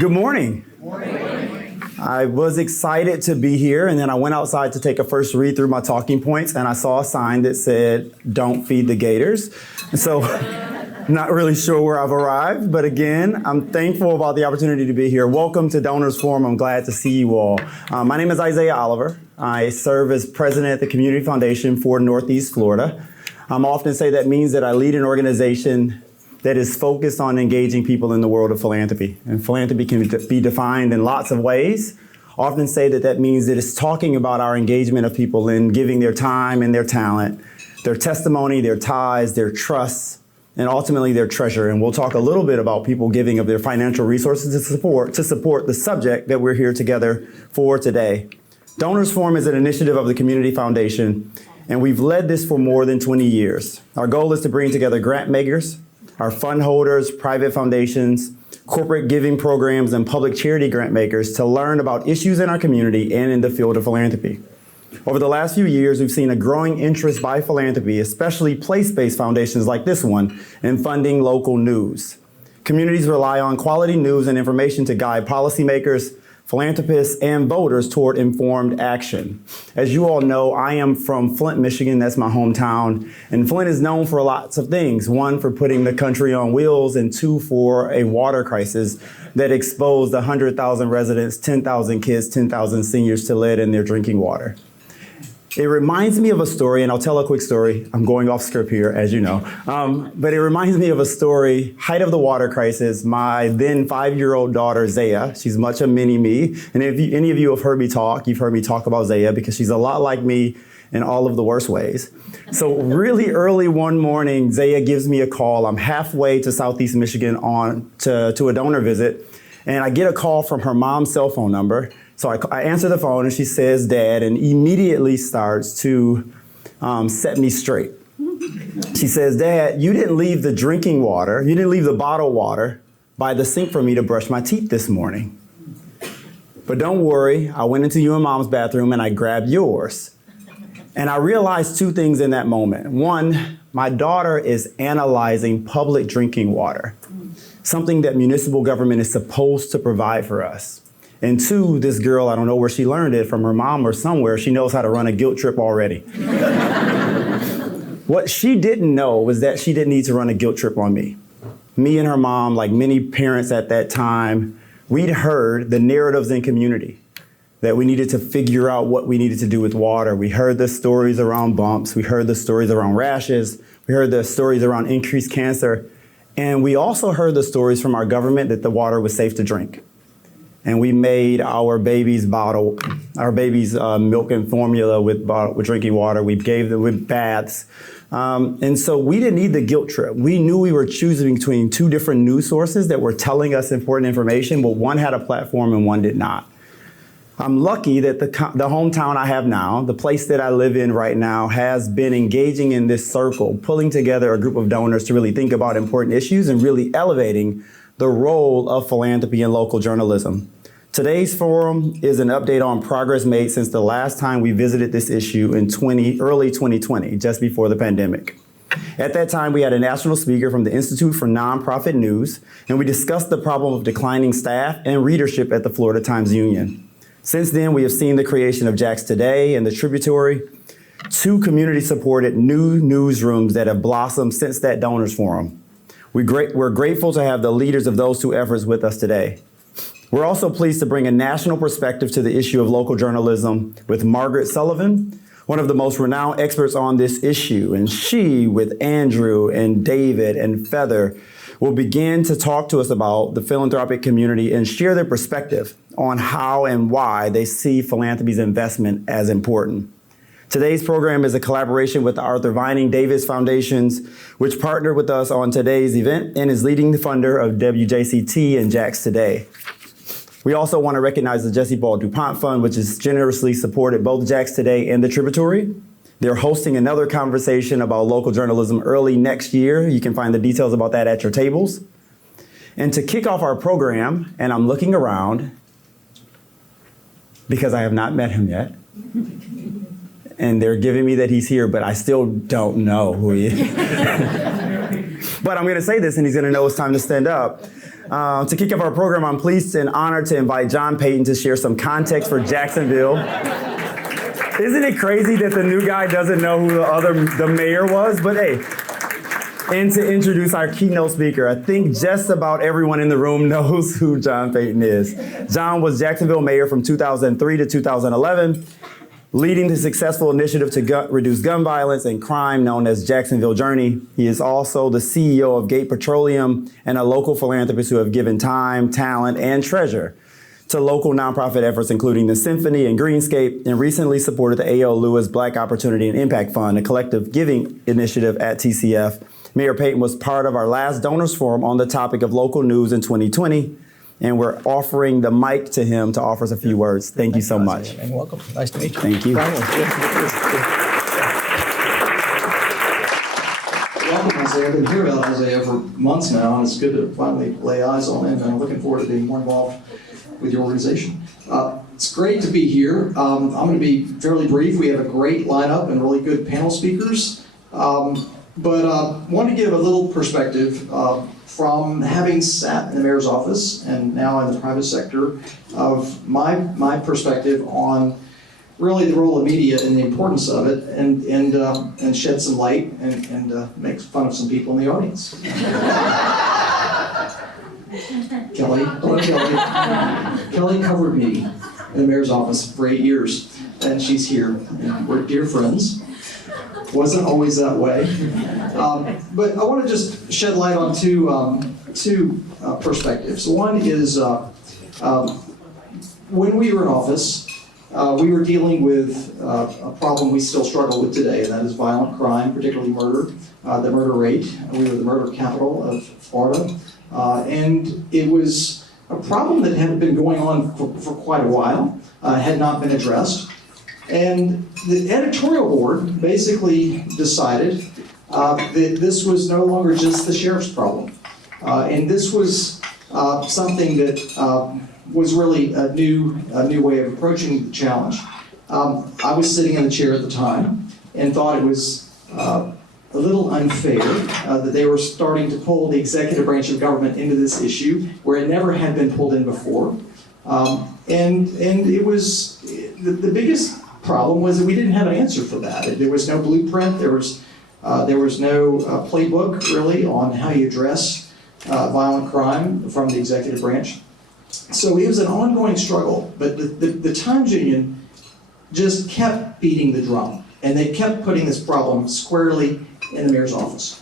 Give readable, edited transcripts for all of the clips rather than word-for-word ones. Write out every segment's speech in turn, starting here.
Good morning. Morning. I was excited to be here, and then I went outside to take a first read through my talking points, and I saw a sign that said, "Don't feed the gators." And so, not really sure where I've arrived, but again, I'm thankful about the opportunity to be here. Welcome to Donors Forum. I'm glad to see you all. My name is Isaiah Oliver. I serve as president at the Community Foundation for Northeast Florida. I often say that means that I lead an organization that is focused on engaging people in the world of philanthropy. And philanthropy can be defined in lots of ways. I often say that means that it's talking about our engagement of people in giving their time and their talent, their testimony, their ties, their trusts, and ultimately their treasure. And we'll talk a little bit about people giving of their financial resources to support the subject that we're here together for today. Donors Forum is an initiative of the Community Foundation, and we've led this for more than 20 years. Our goal is to bring together grant makers, our fund holders, private foundations, corporate giving programs, and public charity grant makers to learn about issues in our community and in the field of philanthropy. Over the last few years, we've seen a growing interest by philanthropy, especially place-based foundations like this one, in funding local news. Communities rely on quality news and information to guide policymakers, philanthropists, and voters toward informed action. As you all know, I am from Flint, Michigan. That's my hometown. And Flint is known for lots of things. One, for putting the country on wheels, and two, for a water crisis that exposed 100,000 residents, 10,000 kids, 10,000 seniors to lead in their drinking water. It reminds me of a story, and I'll tell a quick story. I'm going off script here, as you know. But it reminds me of a story, height of the water crisis. My then 5-year-old daughter, Zaya, she's much a mini-me. And if any of you have heard me talk, you've heard me talk about Zaya because she's a lot like me in all of the worst ways. So really early one morning, Zaya gives me a call. I'm halfway to Southeast Michigan to a donor visit, and I get a call from her mom's cell phone number. So I answer the phone and she says, "Dad," and immediately starts to set me straight. She says, "Dad, you didn't leave the drinking water, you didn't leave the bottled water by the sink for me to brush my teeth this morning. But don't worry, I went into you and Mom's bathroom and I grabbed yours." And I realized two things in that moment. One, my daughter is analyzing public drinking water, something that municipal government is supposed to provide for us. And two, this girl, I don't know where she learned it, from her mom or somewhere, she knows how to run a guilt trip already. What she didn't know was that she didn't need to run a guilt trip on me. Me and her mom, like many parents at that time, we'd heard the narratives in community that we needed to figure out what we needed to do with water. We heard the stories around bumps. We heard the stories around rashes. We heard the stories around increased cancer. And we also heard the stories from our government that the water was safe to drink. And we made our babies milk and formula with drinking water. We gave them with baths. And so we didn't need the guilt trip. We knew we were choosing between two different news sources that were telling us important information, but one had a platform and one did not. I'm lucky that the hometown I have now, the place that I live in right now, has been engaging in this circle, pulling together a group of donors to really think about important issues and really elevating the role of philanthropy in local journalism. Today's forum is an update on progress made since the last time we visited this issue in early 2020, just before the pandemic. At that time, we had a national speaker from the Institute for Nonprofit News, and we discussed the problem of declining staff and readership at the Florida Times-Union. Since then, we have seen the creation of JAX Today and the Tributary, two community-supported new newsrooms that have blossomed since that Donors Forum. We're grateful to have the leaders of those two efforts with us today. We're also pleased to bring a national perspective to the issue of local journalism with Margaret Sullivan, one of the most renowned experts on this issue. And she, with Andrew and David and Feather, will begin to talk to us about the philanthropic community and share their perspective on how and why they see philanthropy's investment as important. Today's program is a collaboration with the Arthur Vining Davis Foundations, which partnered with us on today's event and is leading the funder of WJCT and JAX Today. We also want to recognize the Jesse Paul DuPont Fund, which has generously supported both JAX Today and the Tributary. They're hosting another conversation about local journalism early next year. You can find the details about that at your tables. And to kick off our program, and I'm looking around because I have not met him yet, and they're giving me that he's here, but I still don't know who he is. But I'm going to say this, and he's going to know it's time to stand up. To kick off our program, I'm pleased and honored to invite John Payton to share some context for Jacksonville. Isn't it crazy that the new guy doesn't know who the mayor was? But hey, and to introduce our keynote speaker. I think just about everyone in the room knows who John Payton is. John was Jacksonville mayor from 2003 to 2011, leading the successful initiative to reduce gun violence and crime known as Jacksonville Journey. He is also the CEO of Gate Petroleum and a local philanthropist who have given time, talent, and treasure to local nonprofit efforts, including the Symphony and Greenscape, and recently supported the A.L. Lewis Black Opportunity and Impact Fund, a collective giving initiative at TCF. Mayor Payton was part of our last donors forum on the topic of local news in 2020, and we're offering the mic to him to offer us a few words. Thank you so much. And welcome. Nice to meet you. Thank you. Welcome, Isaiah. I've been hearing about Isaiah for months now, and it's good to finally lay eyes on him, and I'm looking forward to being more involved with your organization. It's great to be here. I'm going to be fairly brief. We have a great lineup and really good panel speakers. But want to give a little perspective from having sat in the mayor's office and now in the private sector of my perspective on really the role of media and the importance of it, and shed some light and make fun of some people in the audience. Kelly, hello Kelly. Kelly covered me in the mayor's office for 8 years, and she's here. And we're dear friends. Wasn't always that way. But I want to just shed light on two perspectives. One is when we were in office, we were dealing with a problem we still struggle with today, and that is violent crime, particularly murder, the murder rate. We were the murder capital of Florida. And it was a problem that had been going on for quite a while, had not been addressed. And the editorial board basically decided that this was no longer just the sheriff's problem. And this was something that was really a new way of approaching the challenge. I was sitting in the chair at the time and thought it was a little unfair that they were starting to pull the executive branch of government into this issue where it never had been pulled in before. And it was, the biggest problem was that we didn't have an answer for that. There was no blueprint, there was no playbook really on how you address violent crime from the executive branch. So it was an ongoing struggle, but the Times Union just kept beating the drum, and they kept putting this problem squarely in the mayor's office,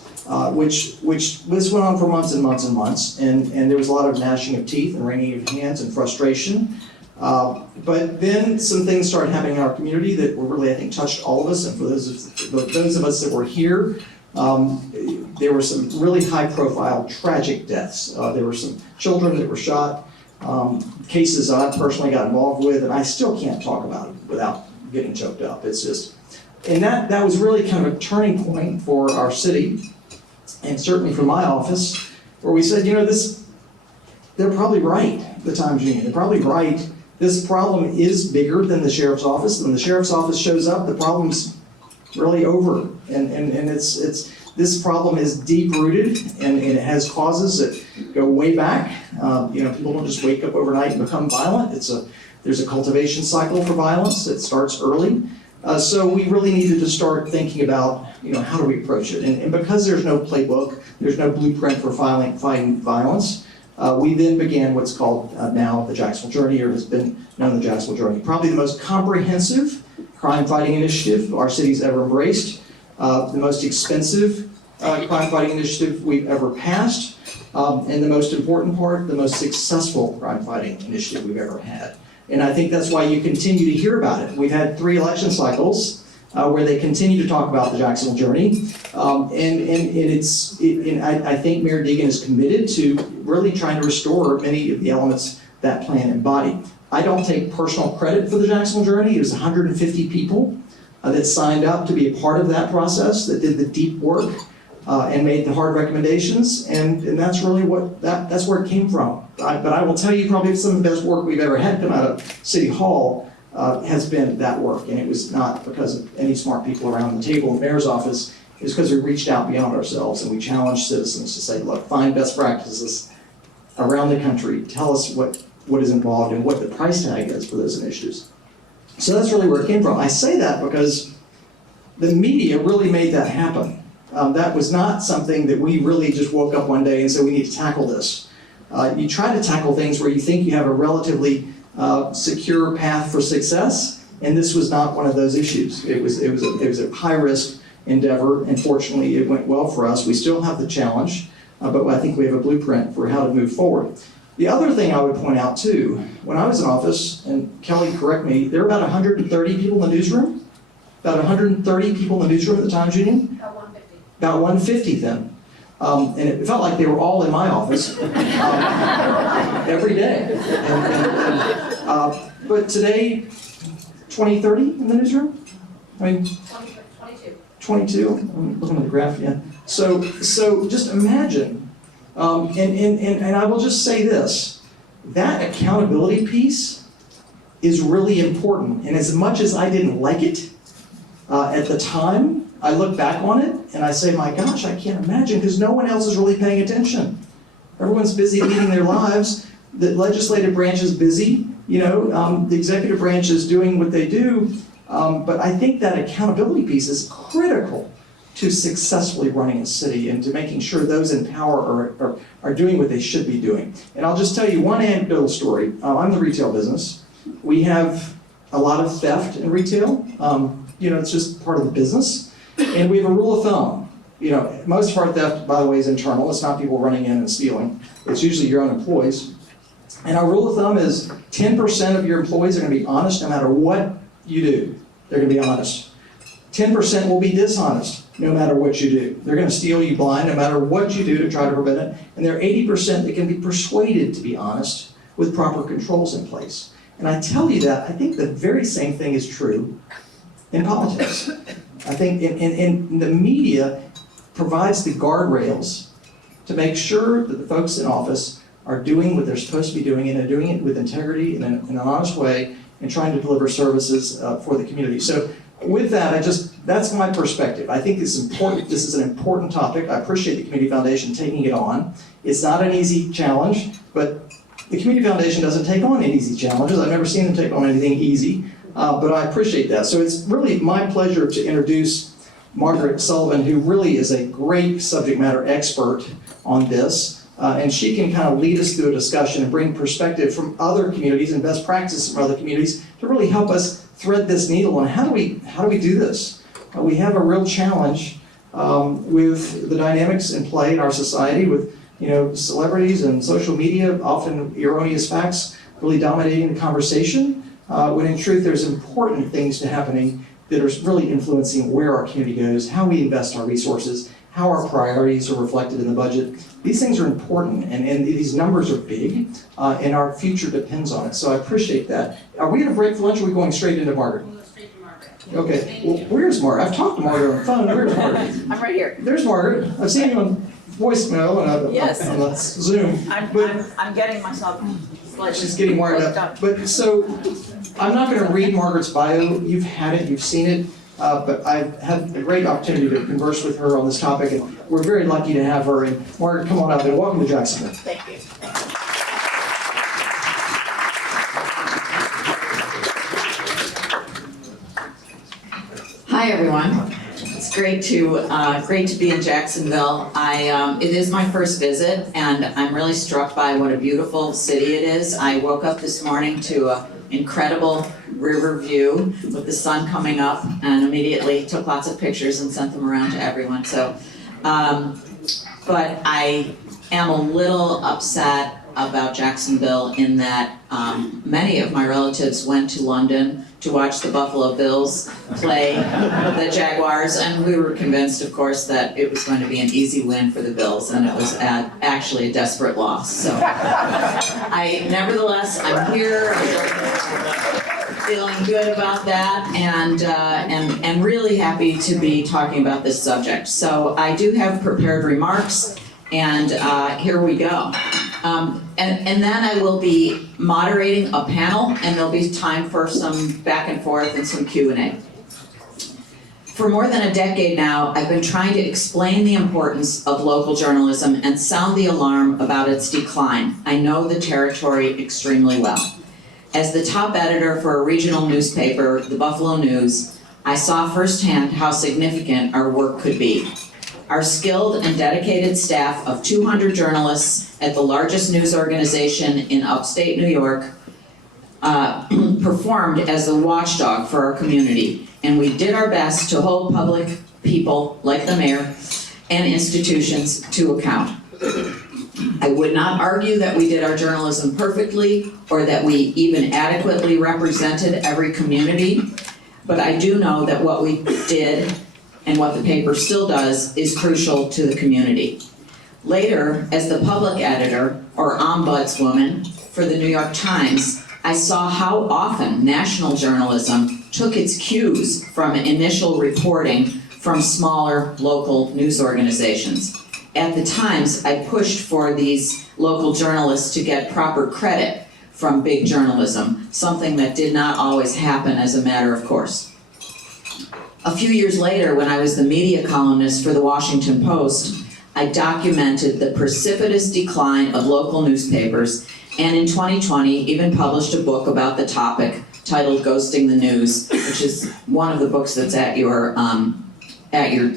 which this went on for months and months and months, and there was a lot of gnashing of teeth and wringing of hands and frustration. But then some things started happening in our community that were really, I think, touched all of us, and for those of us that were here, there were some really high-profile, tragic deaths. There were some children that were shot, cases I personally got involved with, and I still can't talk about it without getting choked up. It's just, and that was really kind of a turning point for our city, and certainly for my office, where we said, they're probably right, the Times Union. They're probably right. This problem is bigger than the sheriff's office. When the sheriff's office shows up, the problem's really over. And it's this problem is deep-rooted, and it has causes that go way back. People don't just wake up overnight and become violent. There's a cultivation cycle for violence that starts early. So we really needed to start thinking about, how do we approach it? And because there's no playbook, there's no blueprint for fighting violence, we then began what's called now the Jacksonville Journey, or has been known the Jacksonville Journey. Probably the most comprehensive crime-fighting initiative our city's ever embraced, the most expensive crime-fighting initiative we've ever passed, and the most important part, the most successful crime-fighting initiative we've ever had. And I think that's why you continue to hear about it. We've had 3 election cycles where they continue to talk about the Jacksonville Journey. I think Mayor Deegan is committed to really trying to restore many of the elements that plan embodied. I don't take personal credit for the Jacksonville Journey. It was 150 people that signed up to be a part of that process, that did the deep work and made the hard recommendations, and that's really that's where it came from. But I will tell you, probably some of the best work we've ever had come out of City Hall has been that work, and it was not because of any smart people around the table in the mayor's office. It was because we reached out beyond ourselves and we challenged citizens to say, look, find best practices around the country tell us what is involved and what the price tag is for those initiatives. So that's really where it came from. I say that because the media really made that happen. That was not something that we really just woke up one day and said we need to tackle this. You try to tackle things where you think you have a relatively secure path for success, and this was not one of those issues. It was a high-risk endeavor, and fortunately it went well for us. We still have the challenge, but I think we have a blueprint for how to move forward. The other thing I would point out too, when I was in office, and Kelly, correct me, there were about 130 people in the newsroom? About 130 people in the newsroom at the Times Union? About 150. About 150 then. And it felt like they were all in my office every day. But today, 20, 30 in the newsroom? I mean, 22. I'm looking at the graph again. So just imagine, and I will just say this, that accountability piece is really important. And as much as I didn't like it at the time, I look back on it and I say, my gosh, I can't imagine, because no one else is really paying attention. Everyone's busy leading their lives. The legislative branch is busy. The executive branch is doing what they do. But I think that accountability piece is critical to successfully running a city and to making sure those in power are doing what they should be doing. And I'll just tell you one anecdotal story. I'm in the retail business. We have a lot of theft in retail. It's just part of the business. And we have a rule of thumb. Most of our theft, by the way, is internal. It's not people running in and stealing. It's usually your own employees. And our rule of thumb is 10% of your employees are going to be honest no matter what you do. They're going to be honest. 10% will be dishonest no matter what you do. They're going to steal you blind no matter what you do to try to prevent it. And there are 80% that can be persuaded to be honest with proper controls in place. And I tell you that, I think the very same thing is true in politics. I think in the media provides the guardrails to make sure that the folks in office are doing what they're supposed to be doing, and they're doing it with integrity in an honest way and trying to deliver services for the community. So with that, that's my perspective. I think this is important. This is an important topic. I appreciate the Community Foundation taking it on. It's not an easy challenge, but the Community Foundation doesn't take on any easy challenges. I've never seen them take on anything easy. But I appreciate that. So it's really my pleasure to introduce Margaret Sullivan, who really is a great subject matter expert on this. And she can kind of lead us through a discussion and bring perspective from other communities and best practices from other communities to really help us thread this needle on how do we do this. We have a real challenge with the dynamics in play in our society with celebrities and social media, often erroneous facts, really dominating the conversation. When in truth there's important things happening that are really influencing where our community goes, how we invest our resources, how our priorities are reflected in the budget. These things are important, and these numbers are big, and our future depends on it. So I appreciate that. Are we going to break for lunch, or are we going straight into Margaret? We'll go straight to Margaret. Okay, well, where's Margaret? I've talked to Margaret on the phone. Where's Margaret? I'm right here. There's Margaret. I've seen you on voicemail and Yes. on Zoom. I'm getting myself slightly. She's getting wired up. But so, I'm not going to read Margaret's bio. You've had it, you've seen it, but I've had a great opportunity to converse with her on this topic, and we're very lucky to have her. And Margaret, come on up and welcome to Jacksonville. Thank you. Hi, everyone. It's great to be in Jacksonville. It is my first visit, and I'm really struck by what a beautiful city it is. I woke up this morning to an incredible river view with the sun coming up, and immediately took lots of pictures and sent them around to everyone. So, but I am a little upset about Jacksonville in that many of my relatives went to London to watch the Buffalo Bills play the Jaguars, and we were convinced, of course, that it was going to be an easy win for the Bills, and it was actually a desperate loss. So, nevertheless, I'm here. I'm feeling good about that, and really happy to be talking about this subject. So, I do have prepared remarks, and here we go. And then I will be moderating a panel, and there'll be time for some back and forth and some Q&A. For more than a decade now, I've been trying to explain the importance of local journalism and sound the alarm about its decline. I know the territory extremely well. As the top editor for a regional newspaper, the Buffalo News, I saw firsthand how significant our work could be. Our skilled and dedicated staff of 200 journalists at the largest news organization in upstate New York performed as the watchdog for our community, and we did our best to hold public people like the mayor and institutions to account. I would not argue that we did our journalism perfectly or that we even adequately represented every community, but I do know that what we did and what the paper still does is crucial to the community. Later, as the public editor or ombudswoman for the New York Times, I saw how often national journalism took its cues from initial reporting from smaller local news organizations. At the Times, I pushed for these local journalists to get proper credit from big journalism, something that did not always happen as a matter of course. A few years later, when I was the media columnist for the Washington Post, I documented the precipitous decline of local newspapers, and in 2020 even published a book about the topic titled Ghosting the News, which is one of the books that's at your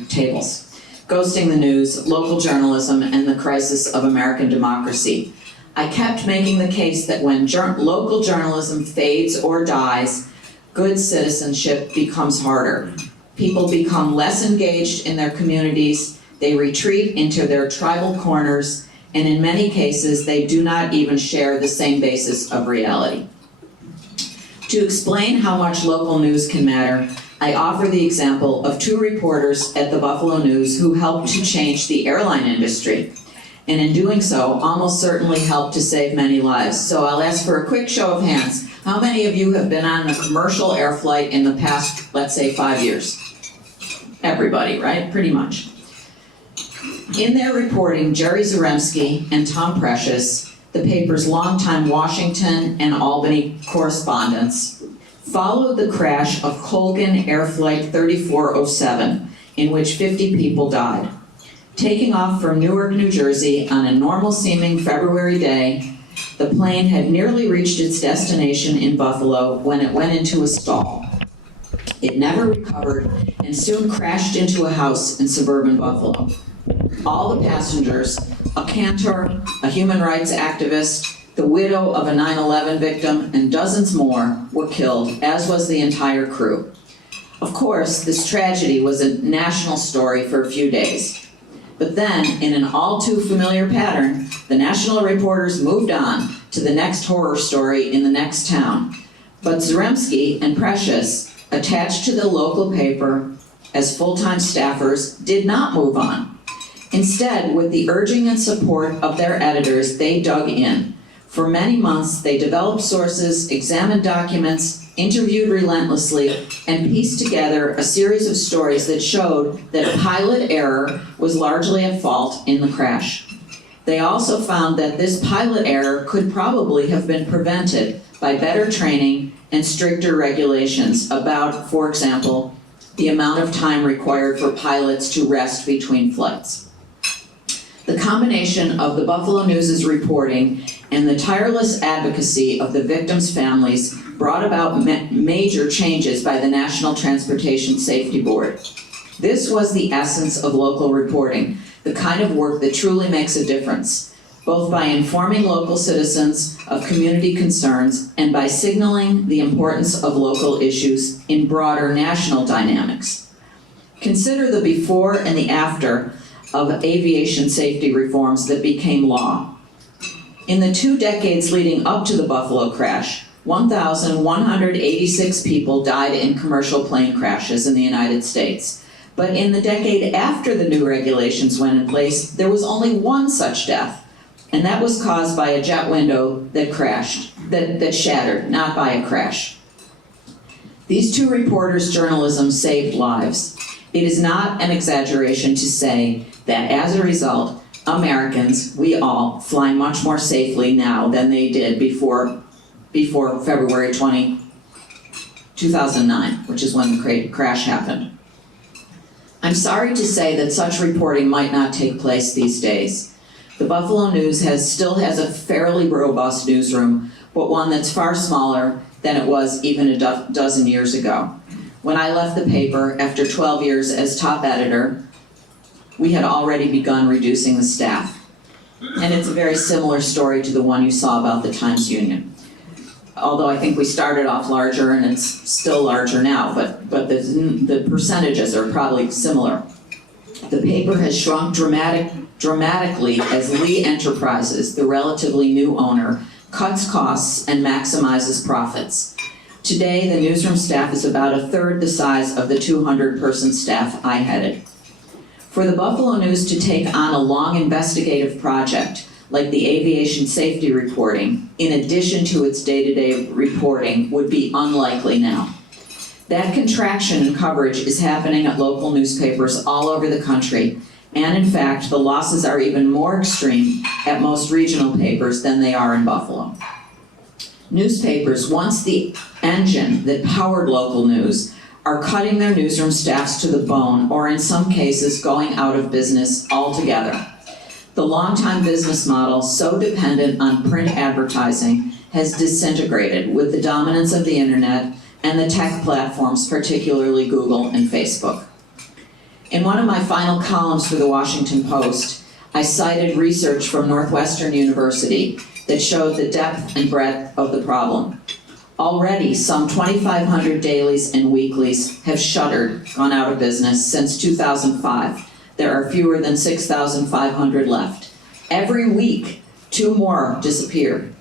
tables. Ghosting the News, Local Journalism, and the Crisis of American Democracy. I kept making the case that when local journalism fades or dies, good citizenship becomes harder. People become less engaged in their communities, they retreat into their tribal corners, and in many cases, they do not even share the same basis of reality. To explain how much local news can matter, I offer the example of two reporters at the Buffalo News who helped to change the airline industry, and in doing so, almost certainly helped to save many lives. So I'll ask for a quick show of hands. How many of you have been on a commercial air flight in the past, let's say, 5 years? Everybody, right? Pretty much. In their reporting, Jerry Zaremski and Tom Precious, the paper's longtime Washington and Albany correspondents, followed the crash of Colgan Air Flight 3407, in which 50 people died. Taking off from Newark, New Jersey on a normal-seeming February day, the plane had nearly reached its destination in Buffalo when it went into a stall. It never recovered and soon crashed into a house in suburban Buffalo. All the passengers, a cantor, a human rights activist, the widow of a 9/11 victim, and dozens more were killed, as was the entire crew. Of course, this tragedy was a national story for a few days. But then, in an all too familiar pattern, the national reporters moved on to the next horror story in the next town. But Zaremski and Precious, attached to the local paper as full-time staffers, did not move on. Instead, with the urging and support of their editors, they dug in. For many months, they developed sources, examined documents, interviewed relentlessly, and pieced together a series of stories that showed that pilot error was largely at fault in the crash. They also found that this pilot error could probably have been prevented by better training and stricter regulations about, for example, the amount of time required for pilots to rest between flights. The combination of the Buffalo News' reporting and the tireless advocacy of the victims' families brought about major changes by the National Transportation Safety Board. This was the essence of local reporting, the kind of work that truly makes a difference, both by informing local citizens of community concerns and by signaling the importance of local issues in broader national dynamics. Consider the before and the after of aviation safety reforms that became law. In the 2 decades leading up to the Buffalo crash, 1,186 people died in commercial plane crashes in the United States. But in the decade after the new regulations went in place, there was only one such death, and that was caused by a jet window that crashed, that shattered, not by a crash. These two reporters' journalism saved lives. It is not an exaggeration to say that as a result, Americans, we all, fly much more safely now than they did before February 2009, which is when the crash happened. I'm sorry to say that such reporting might not take place these days. The Buffalo News still has a fairly robust newsroom, but one that's far smaller than it was even a dozen years ago. When I left the paper after 12 years as top editor, we had already begun reducing the staff. And it's a very similar story to the one you saw about the Times-Union. Although I think we started off larger and it's still larger now, but the percentages are probably similar. The paper has shrunk dramatically as Lee Enterprises, the relatively new owner, cuts costs and maximizes profits. Today, the newsroom staff is about a third the size of the 200-person staff I headed. For the Buffalo News to take on a long investigative project like the aviation safety reporting, in addition to its day-to-day reporting, would be unlikely now. That contraction in coverage is happening at local newspapers all over the country, and in fact, the losses are even more extreme at most regional papers than they are in Buffalo. Newspapers, once the engine that powered local news, are cutting their newsroom staffs to the bone, or in some cases, going out of business altogether. The longtime business model, so dependent on print advertising, has disintegrated with the dominance of the internet and the tech platforms, particularly Google and Facebook. In one of my final columns for the Washington Post, I cited research from Northwestern University that showed the depth and breadth of the problem. Already, some 2,500 dailies and weeklies have shuttered, gone out of business, since 2005. There are fewer than 6,500 left. Every week, 2 more disappear.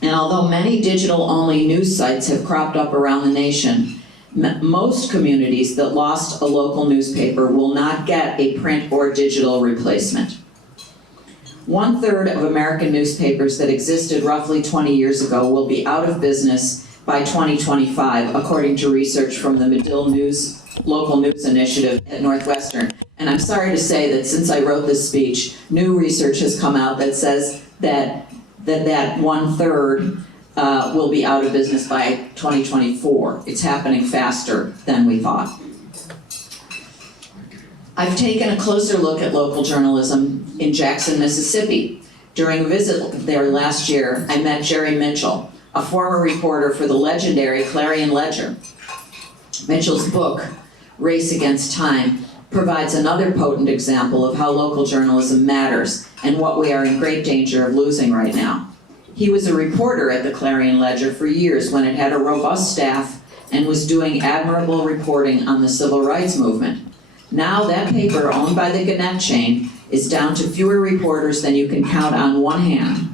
And although many digital-only news sites have cropped up around the nation, most communities that lost a local newspaper will not get a print or digital replacement. 1/3 of American newspapers that existed roughly 20 years ago will be out of business by 2025, according to research from the Medill Local News Initiative at Northwestern. And I'm sorry to say that since I wrote this speech, new research has come out that says that 1/3 will be out of business by 2024. It's happening faster than we thought. I've taken a closer look at local journalism in Jackson, Mississippi. During a visit there last year, I met Jerry Mitchell, a former reporter for the legendary Clarion Ledger. Mitchell's book, Race Against Time, provides another potent example of how local journalism matters and what we are in great danger of losing right now. He was a reporter at the Clarion Ledger for years when it had a robust staff and was doing admirable reporting on the civil rights movement. Now that paper, owned by the Gannett chain, is down to fewer reporters than you can count on one hand.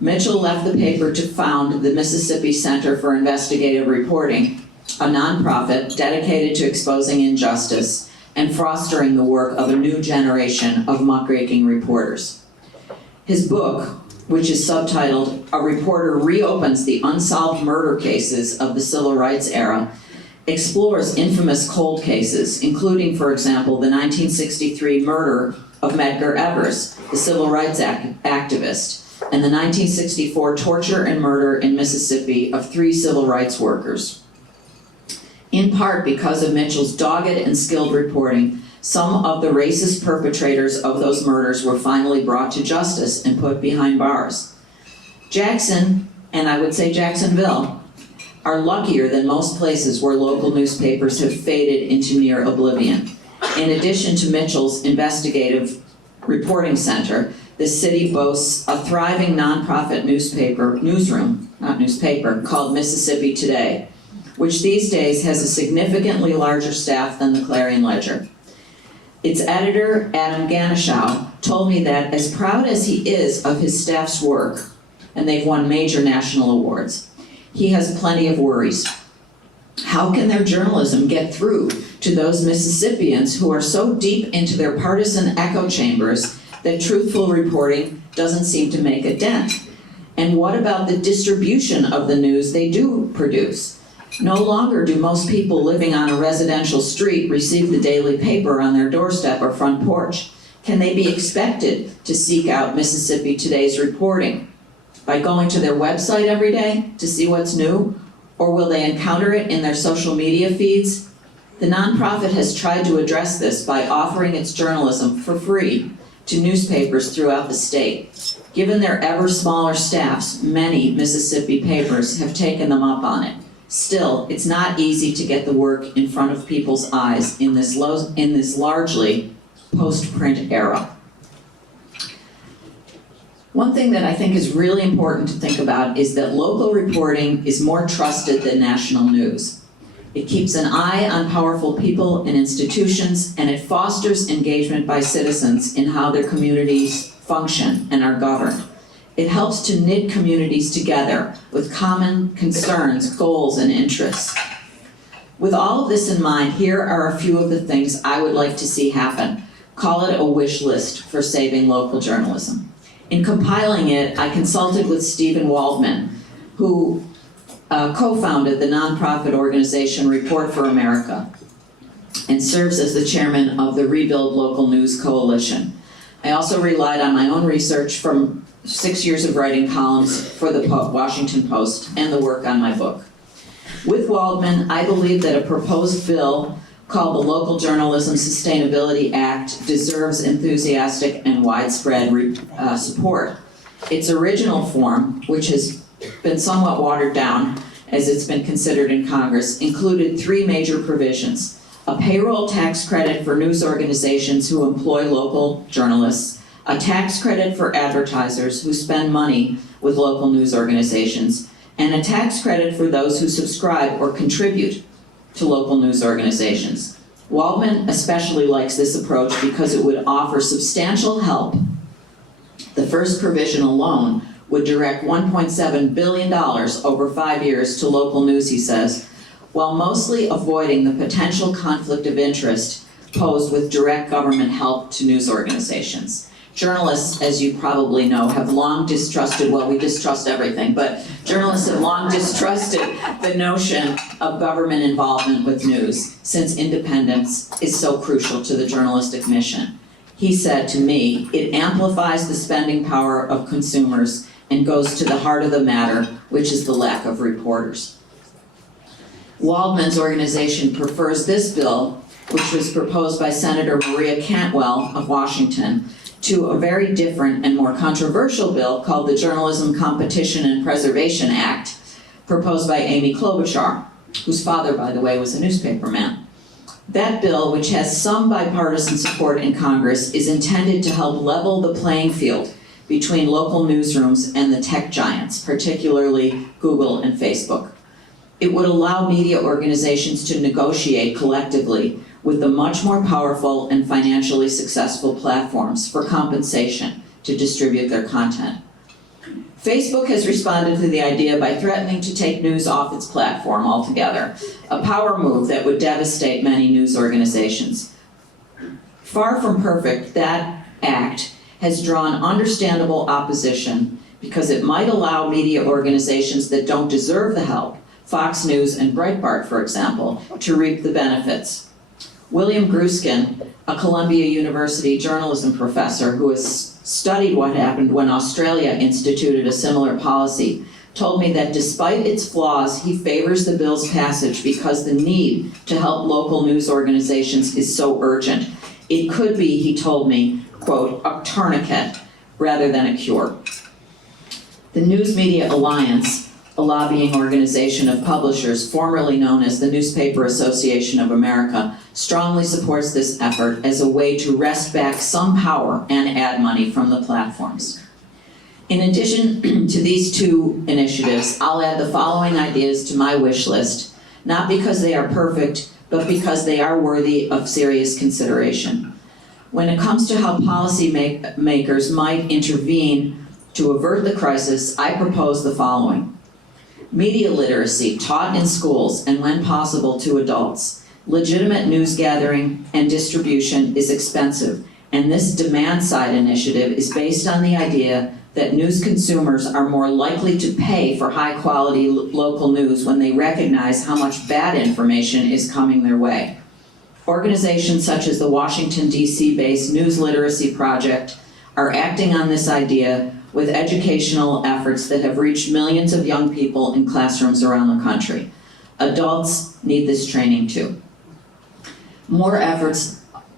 Mitchell left the paper to found the Mississippi Center for Investigative Reporting, a nonprofit dedicated to exposing injustice and fostering the work of a new generation of muckraking reporters. His book, which is subtitled "A Reporter Reopens the Unsolved Murder Cases of the Civil Rights Era," explores infamous cold cases, including, for example, the 1963 murder of Medgar Evers, the civil rights activist, and the 1964 torture and murder in Mississippi of 3 civil rights workers. In part because of Mitchell's dogged and skilled reporting, some of the racist perpetrators of those murders were finally brought to justice and put behind bars. Jackson, and I would say Jacksonville, are luckier than most places where local newspapers have faded into near oblivion. In addition to Mitchell's investigative reporting center, the city boasts a thriving nonprofit newsroom called Mississippi Today, which these days has a significantly larger staff than the Clarion Ledger. Its editor, Adam Ganeschow, told me that as proud as he is of his staff's work, and they've won major national awards, he has plenty of worries. How can their journalism get through to those Mississippians who are so deep into their partisan echo chambers that truthful reporting doesn't seem to make a dent? And what about the distribution of the news they do produce? No longer do most people living on a residential street receive the daily paper on their doorstep or front porch. Can they be expected to seek out Mississippi Today's reporting by going to their website every day to see what's new? Or will they encounter it in their social media feeds? The nonprofit has tried to address this by offering its journalism for free to newspapers throughout the state. Given their ever smaller staffs, many Mississippi papers have taken them up on it. Still, it's not easy to get the work in front of people's eyes in this largely post-print era. One thing that I think is really important to think about is that local reporting is more trusted than national news. It keeps an eye on powerful people and institutions, and it fosters engagement by citizens in how their communities function and are governed. It helps to knit communities together with common concerns, goals, and interests. With all of this in mind, here are a few of the things I would like to see happen. Call it a wish list for saving local journalism. In compiling it, I consulted with Stephen Waldman, who co-founded the nonprofit organization Report for America and serves as the chairman of the Rebuild Local News Coalition. I also relied on my own research from 6 years of writing columns for the Washington Post and the work on my book. With Waldman, I believe that a proposed bill called the Local Journalism Sustainability Act deserves enthusiastic and widespread support. Its original form, which has been somewhat watered down as it's been considered in Congress, included 3 major provisions: a payroll tax credit for news organizations who employ local journalists, a tax credit for advertisers who spend money with local news organizations, and a tax credit for those who subscribe or contribute to local news organizations. Waldman especially likes this approach because it would offer substantial help. The first provision alone would direct $1.7 billion over 5 years to local news, he says, while mostly avoiding the potential conflict of interest posed with direct government help to news organizations. Journalists, as you probably know, have long distrusted, well, we distrust everything, but journalists have long distrusted the notion of government involvement with news, since independence is so crucial to the journalistic mission. He said to me, it amplifies the spending power of consumers and goes to the heart of the matter, which is the lack of reporters. Waldman's organization prefers this bill, which was proposed by Senator Maria Cantwell of Washington, to a very different and more controversial bill called the Journalism Competition and Preservation Act, proposed by Amy Klobuchar, whose father, by the way, was a newspaperman. That bill, which has some bipartisan support in Congress, is intended to help level the playing field between local newsrooms and the tech giants, particularly Google and Facebook. It would allow media organizations to negotiate collectively with the much more powerful and financially successful platforms for compensation to distribute their content. Facebook has responded to the idea by threatening to take news off its platform altogether, a power move that would devastate many news organizations. Far from perfect, that act has drawn understandable opposition because it might allow media organizations that don't deserve the help, Fox News and Breitbart, for example, to reap the benefits. William Gruskin, a Columbia University journalism professor who has studied what happened when Australia instituted a similar policy, told me that despite its flaws, he favors the bill's passage because the need to help local news organizations is so urgent. It could be, he told me, quote, a tourniquet rather than a cure. The News Media Alliance, a lobbying organization of publishers formerly known as the Newspaper Association of America, strongly supports this effort as a way to wrest back some power and ad money from the platforms. In addition to these 2 initiatives, I'll add the following ideas to my wish list, not because they are perfect, but because they are worthy of serious consideration. When it comes to how policymakers might intervene to avert the crisis, I propose the following. Media literacy taught in schools and, when possible, to adults. Legitimate news gathering and distribution is expensive, and this demand-side initiative is based on the idea that news consumers are more likely to pay for high-quality local news when they recognize how much bad information is coming their way. Organizations such as the Washington, D.C.-based News Literacy Project are acting on this idea with educational efforts that have reached millions of young people in classrooms around the country. Adults need this training too.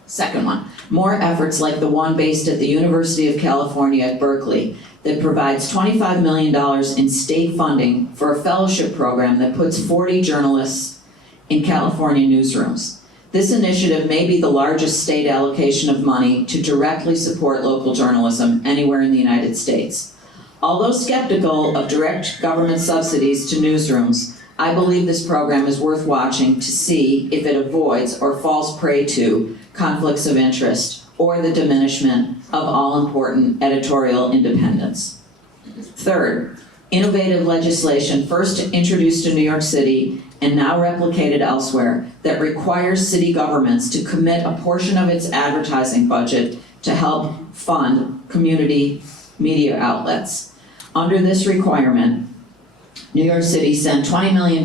Second one, more efforts like the one based at the University of California at Berkeley that provides $25 million in state funding for a fellowship program that puts 40 journalists in California newsrooms. This initiative may be the largest state allocation of money to directly support local journalism anywhere in the United States. Although skeptical of direct government subsidies to newsrooms, I believe this program is worth watching to see if it avoids or falls prey to conflicts of interest or the diminishment of all-important editorial independence. Third, innovative legislation first introduced in New York City and now replicated elsewhere that requires city governments to commit a portion of its advertising budget to help fund community media outlets. Under this requirement, New York City sent $20 million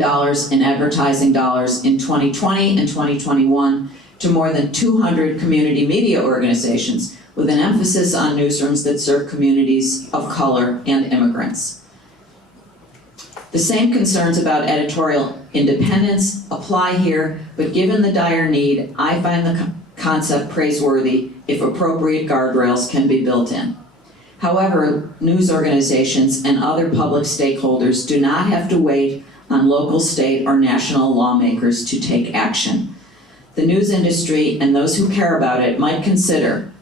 in advertising dollars in 2020 and 2021 to more than 200 community media organizations, with an emphasis on newsrooms that serve communities of color and immigrants. The same concerns about editorial independence apply here, but given the dire need, I find the concept praiseworthy if appropriate guardrails can be built in. However, news organizations and other public stakeholders do not have to wait on local, state, or national lawmakers to take action. The news industry and those who care about it might consider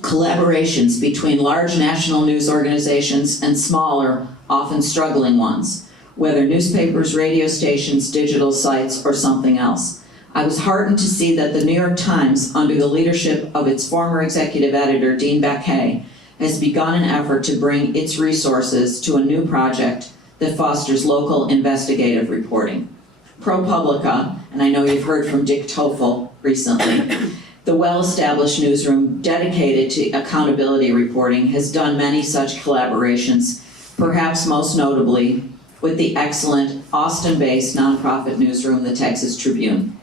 collaborations between large national news organizations and smaller, often struggling ones, whether newspapers, radio stations, digital sites, or something else. I was heartened to see that the New York Times, under the leadership of its former executive editor, Dean Baquet, has begun an effort to bring its resources to a new project that fosters local investigative reporting. ProPublica, and I know you've heard from Dick Toffel recently, the well-established newsroom dedicated to accountability reporting, has done many such collaborations, perhaps most notably with the excellent Austin-based nonprofit newsroom, the Texas Tribune.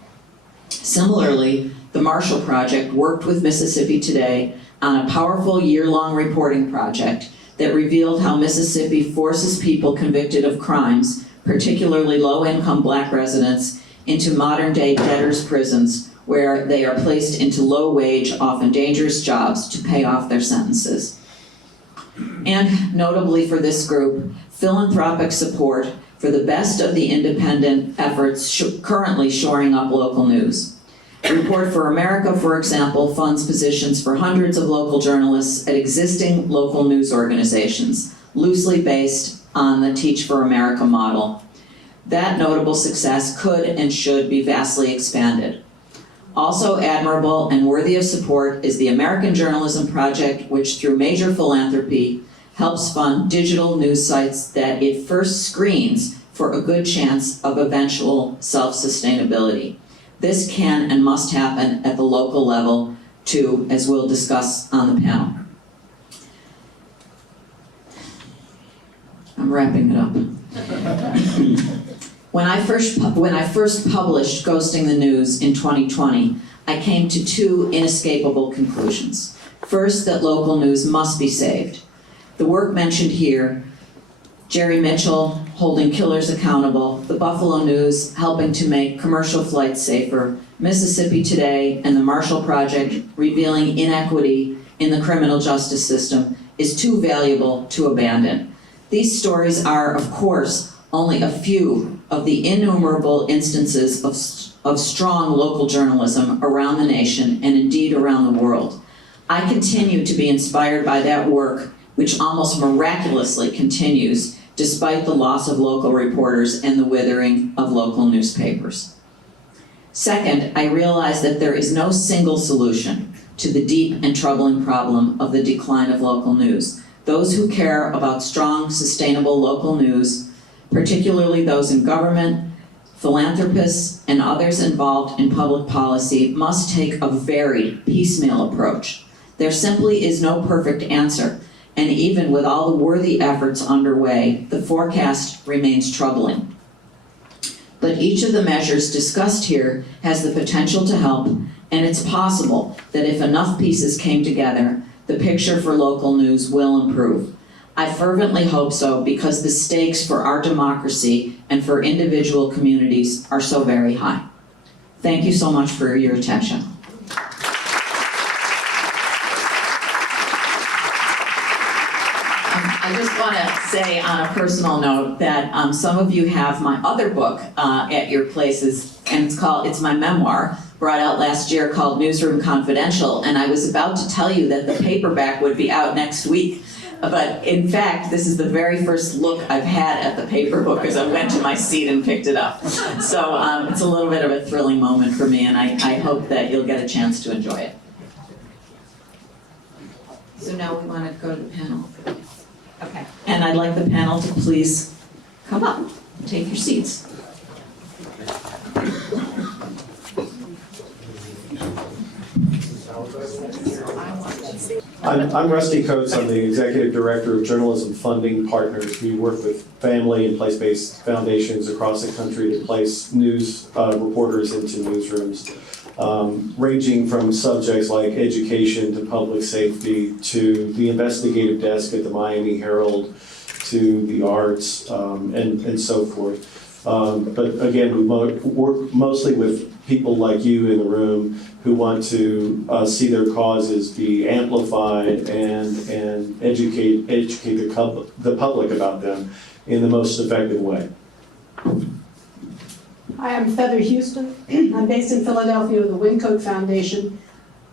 Similarly, the Marshall Project worked with Mississippi Today on a powerful year-long reporting project that revealed how Mississippi forces people convicted of crimes, particularly low-income Black residents, into modern-day debtors' prisons, where they are placed into low-wage, often dangerous jobs to pay off their sentences. And notably for this group, philanthropic support for the best of the independent efforts currently shoring up local news. Report for America, for example, funds positions for hundreds of local journalists at existing local news organizations, loosely based on the Teach for America model. That notable success could and should be vastly expanded. Also admirable and worthy of support is the American Journalism Project, which through major philanthropy helps fund digital news sites that it first screens for a good chance of eventual self-sustainability. This can and must happen at the local level too, as we'll discuss on the panel. I'm wrapping it up. When I first published Ghosting the News in 2020, I came to two inescapable conclusions. First, that local news must be saved. The work mentioned here, Jerry Mitchell holding killers accountable, the Buffalo News helping to make commercial flights safer, Mississippi Today and the Marshall Project revealing inequity in the criminal justice system, is too valuable to abandon. These stories are, of course, only a few of the innumerable instances of strong local journalism around the nation and indeed around the world. I continue to be inspired by that work, which almost miraculously continues despite the loss of local reporters and the withering of local newspapers. Second, I realize that there is no single solution to the deep and troubling problem of the decline of local news. Those who care about strong, sustainable local news, particularly those in government, philanthropists, and others involved in public policy, must take a varied, piecemeal approach. There simply is no perfect answer, and even with all the worthy efforts underway, the forecast remains troubling. But each of the measures discussed here has the potential to help, and it's possible that if enough pieces came together, the picture for local news will improve. I fervently hope so, because the stakes for our democracy and for individual communities are so very high. Thank you so much for your attention. I just want to say on a personal note that some of you have my other book at your places, and it's my memoir, brought out last year, called Newsroom Confidential, and I was about to tell you that the paperback would be out next week. But in fact, this is the very first look I've had at the paper book as I went to my seat and picked it up. So it's a little bit of a thrilling moment for me, and I hope that you'll get a chance to enjoy it. So now we want to go to the panel. Okay. And I'd like the panel to please come up, take your seats. I'm Rusty Coates. I'm the Executive Director of Journalism Funding Partners. We work with family and place-based foundations across the country to place news reporters into newsrooms, ranging from subjects like education to public safety to the investigative desk at the Miami Herald to the arts and so forth. But again, we work mostly with people like you in the room who want to see their causes be amplified and educate the public about them in the most effective way. Hi, I'm Feather Houston. I'm based in Philadelphia with the Wincote Foundation.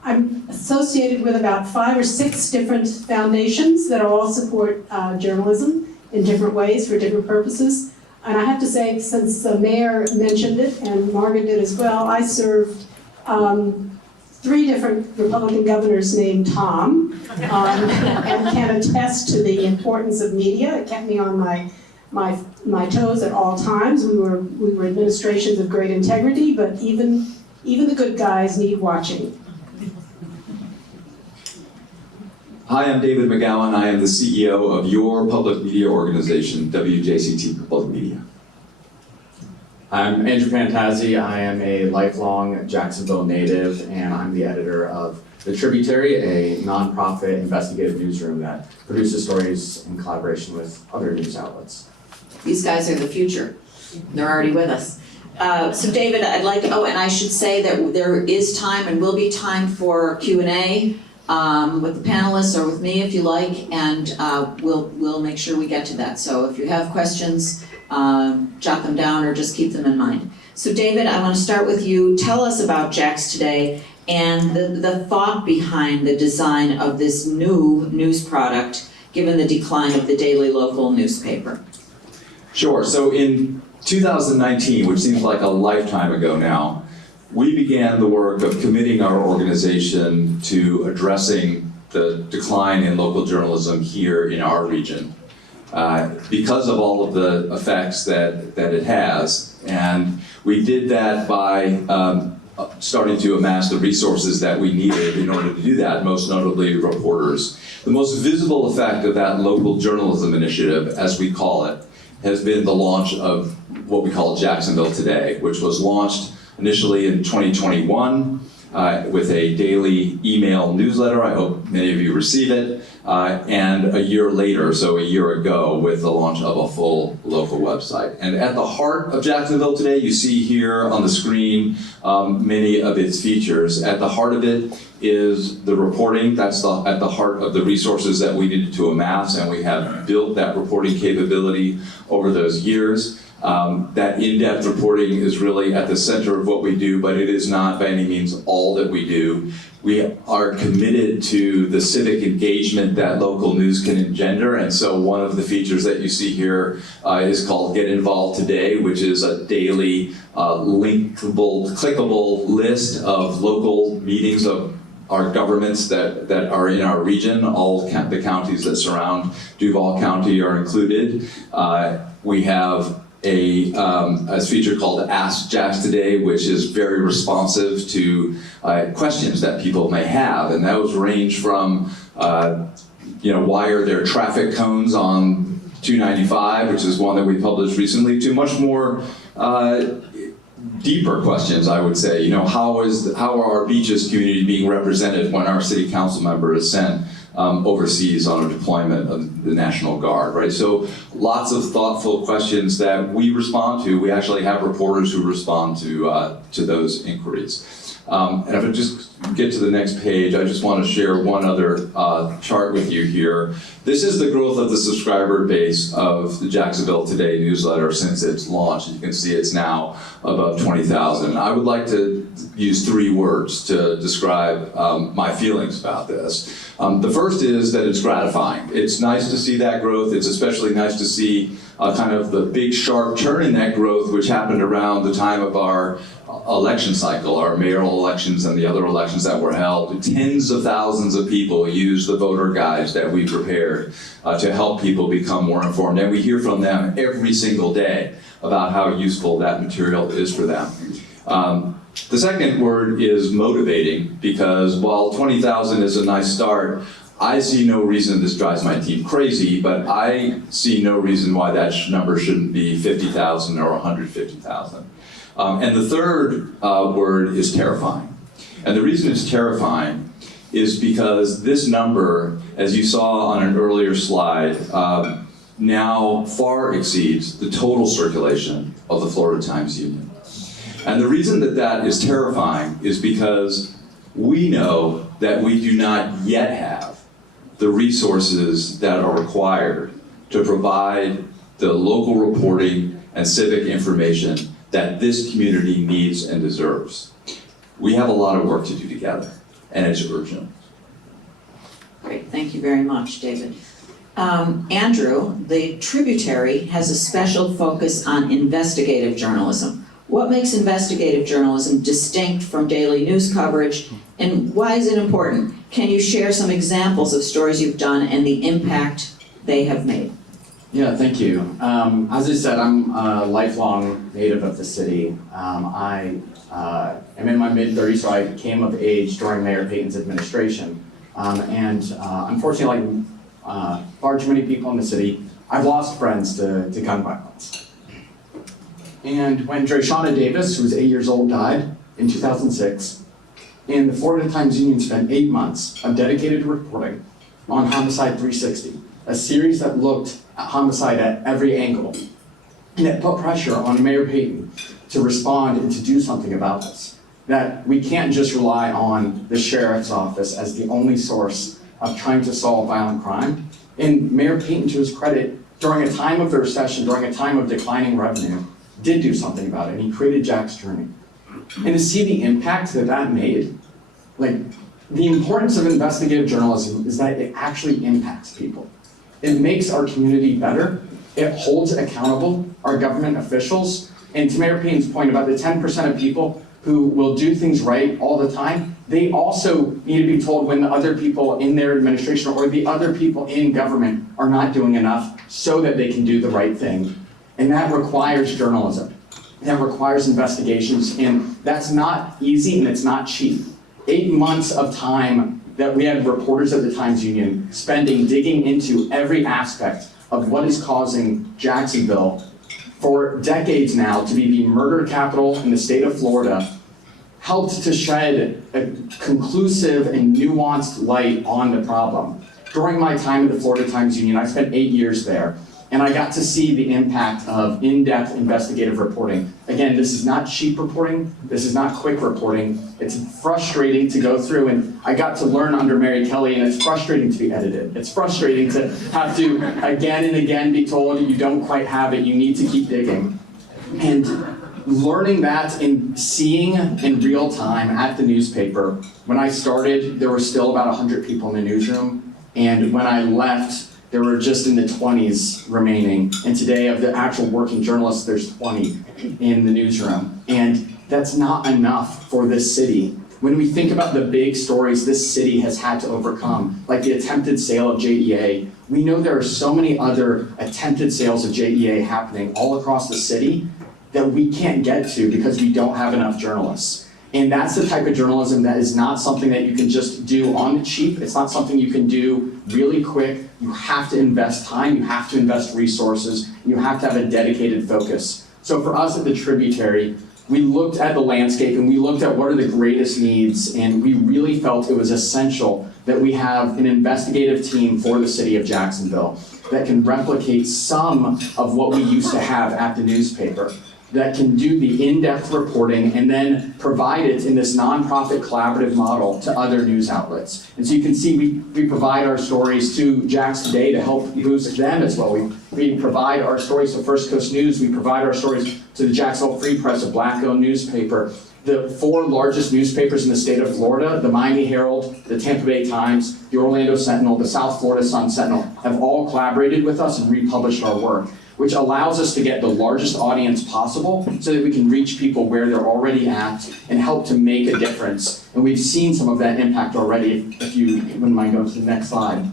I'm associated with about 5 or 6 different foundations that all support journalism in different ways for different purposes. And I have to say, since the mayor mentioned it, and Margaret did as well, I served 3 different Republican governors named Tom, and can attest to the importance of media. It kept me on my toes at all times. We were administrations of great integrity, but even the good guys need watching. Hi, I'm David McGowan. I am the CEO of your public media organization, WJCT Public Media. I'm Andrew Fantazzi. I am a lifelong Jacksonville native, and I'm the editor of The Tributary, a nonprofit investigative newsroom that produces stories in collaboration with other news outlets. These guys are the future. They're already with us. So David, and I should say that there is time and will be time for Q&A with the panelists or with me if you like, and we'll make sure we get to that. So if you have questions, jot them down or just keep them in mind. So David, I want to start with you. Tell us about JAX Today and the thought behind the design of this new news product, given the decline of the daily local newspaper. Sure. So in 2019, which seems like a lifetime ago now, we began the work of committing our organization to addressing the decline in local journalism here in our region because of all of the effects that it has. And we did that by starting to amass the resources that we needed in order to do that, most notably reporters. The most visible effect of that local journalism initiative, as we call it, has been the launch of what we call Jacksonville Today, which was launched initially in 2021 with a daily email newsletter. I hope many of you receive it. And a year later, so a year ago, with the launch of a full local website. And at the heart of Jacksonville Today, you see here on the screen many of its features. At the heart of it is the reporting. That's at the heart of the resources that we needed to amass, and we have built that reporting capability over those years. That in-depth reporting is really at the center of what we do, but it is not by any means all that we do. We are committed to the civic engagement that local news can engender, and so one of the features that you see here is called Get Involved Today, which is a daily linkable, clickable list of local meetings of our governments that are in our region. All the counties that surround Duval County are included. We have a feature called Ask JAX Today, which is very responsive to questions that people may have, and those range from why are there traffic cones on 295, which is one that we published recently, to much more deeper questions, I would say. How are our beaches community being represented when our city council member is sent overseas on a deployment of the National Guard, right? So lots of thoughtful questions that we respond to. We actually have reporters who respond to those inquiries. And if I just get to the next page, I just want to share one other chart with you here. This is the growth of the subscriber base of the Jacksonville Today newsletter since its launch. You can see it's now above 20,000. I would like to use 3 words to describe my feelings about this. The first is that it's gratifying. It's nice to see that growth. It's especially nice to see kind of the big sharp turn in that growth, which happened around the time of our election cycle, our mayoral elections and the other elections that were held. Tens of thousands of people used the voter guides that we prepared to help people become more informed. And we hear from them every single day about how useful that material is for them. The second word is motivating, because while 20,000 is a nice start, I see no reason, this drives my team crazy, but I see no reason why that number shouldn't be 50,000 or 150,000. And the third word is terrifying. And the reason it's terrifying is because this number, as you saw on an earlier slide, now far exceeds the total circulation of the Florida Times-Union. And the reason that that is terrifying is because we know that we do not yet have the resources that are required to provide the local reporting and civic information that this community needs and deserves. We have a lot of work to do together, and it's urgent. Great, thank you very much, David. Andrew, the Tributary has a special focus on investigative journalism. What makes investigative journalism distinct from daily news coverage, and why is it important? Can you share some examples of stories you've done and the impact they have made? Yeah, thank you. As I said, I'm a lifelong native of the city. I am in my mid-30s, so I came of age during Mayor Payton's administration. Unfortunately, like far too many people in the city, I've lost friends to gun violence. And when Dreshana Davis, who was 8 years old, died in 2006, and the Florida Times-Union spent 8 months of dedicated reporting on Homicide 360, a series that looked at homicide at every angle. And it put pressure on Mayor Payton to respond and to do something about this. That we can't just rely on the sheriff's office as the only source of trying to solve violent crime. And Mayor Payton, to his credit, during a time of the recession, during a time of declining revenue, did do something about it, and he created Jack's Journey. And to see the impact that that made, like, the importance of investigative journalism is that it actually impacts people. It makes our community better. It holds accountable our government officials. And to Mayor Payne's point about the 10% of people who will do things right all the time, they also need to be told when the other people in their administration or the other people in government are not doing enough so that they can do the right thing. And that requires journalism. That requires investigations, and that's not easy and it's not cheap. 8 months of time that we had reporters at the Times-Union spending digging into every aspect of what is causing Jacksonville for decades now to be the murder capital in the state of Florida, helped to shed a conclusive and nuanced light on the problem. During my time at the Florida Times-Union, I spent 8 years there, and I got to see the impact of in-depth investigative reporting. Again, this is not cheap reporting, this is not quick reporting. It's frustrating to go through, and I got to learn under Mary Kelly, and it's frustrating to be edited. It's frustrating to have to again and again be told you don't quite have it, you need to keep digging. And learning that and seeing in real time at the newspaper, when I started, there were still about 100 people in the newsroom, and when I left, there were just in the 20s remaining. And today, of the actual working journalists, there's 20 in the newsroom. And that's not enough for this city. When we think about the big stories this city has had to overcome, like the attempted sale of JEA, we know there are so many other attempted sales of JEA happening all across the city that we can't get to because we don't have enough journalists. And that's the type of journalism that is not something that you can just do on the cheap. It's not something you can do really quick. You have to invest time, you have to invest resources, and you have to have a dedicated focus. So for us at the Tributary, we looked at the landscape and we looked at what are the greatest needs, and we really felt it was essential that we have an investigative team for the city of Jacksonville that can replicate some of what we used to have at the newspaper, that can do the in-depth reporting and then provide it in this nonprofit collaborative model to other news outlets. And so you can see we provide our stories to Jax Today to help boost them as well. We provide our stories to First Coast News. We provide our stories to the Jacksonville Free Press, a Black-owned newspaper. The 4 largest newspapers in the state of Florida, the Miami Herald, the Tampa Bay Times, the Orlando Sentinel, the South Florida Sun Sentinel, have all collaborated with us and republished our work, which allows us to get the largest audience possible so that we can reach people where they're already at and help to make a difference. And we've seen some of that impact already, if you wouldn't mind going to the next slide.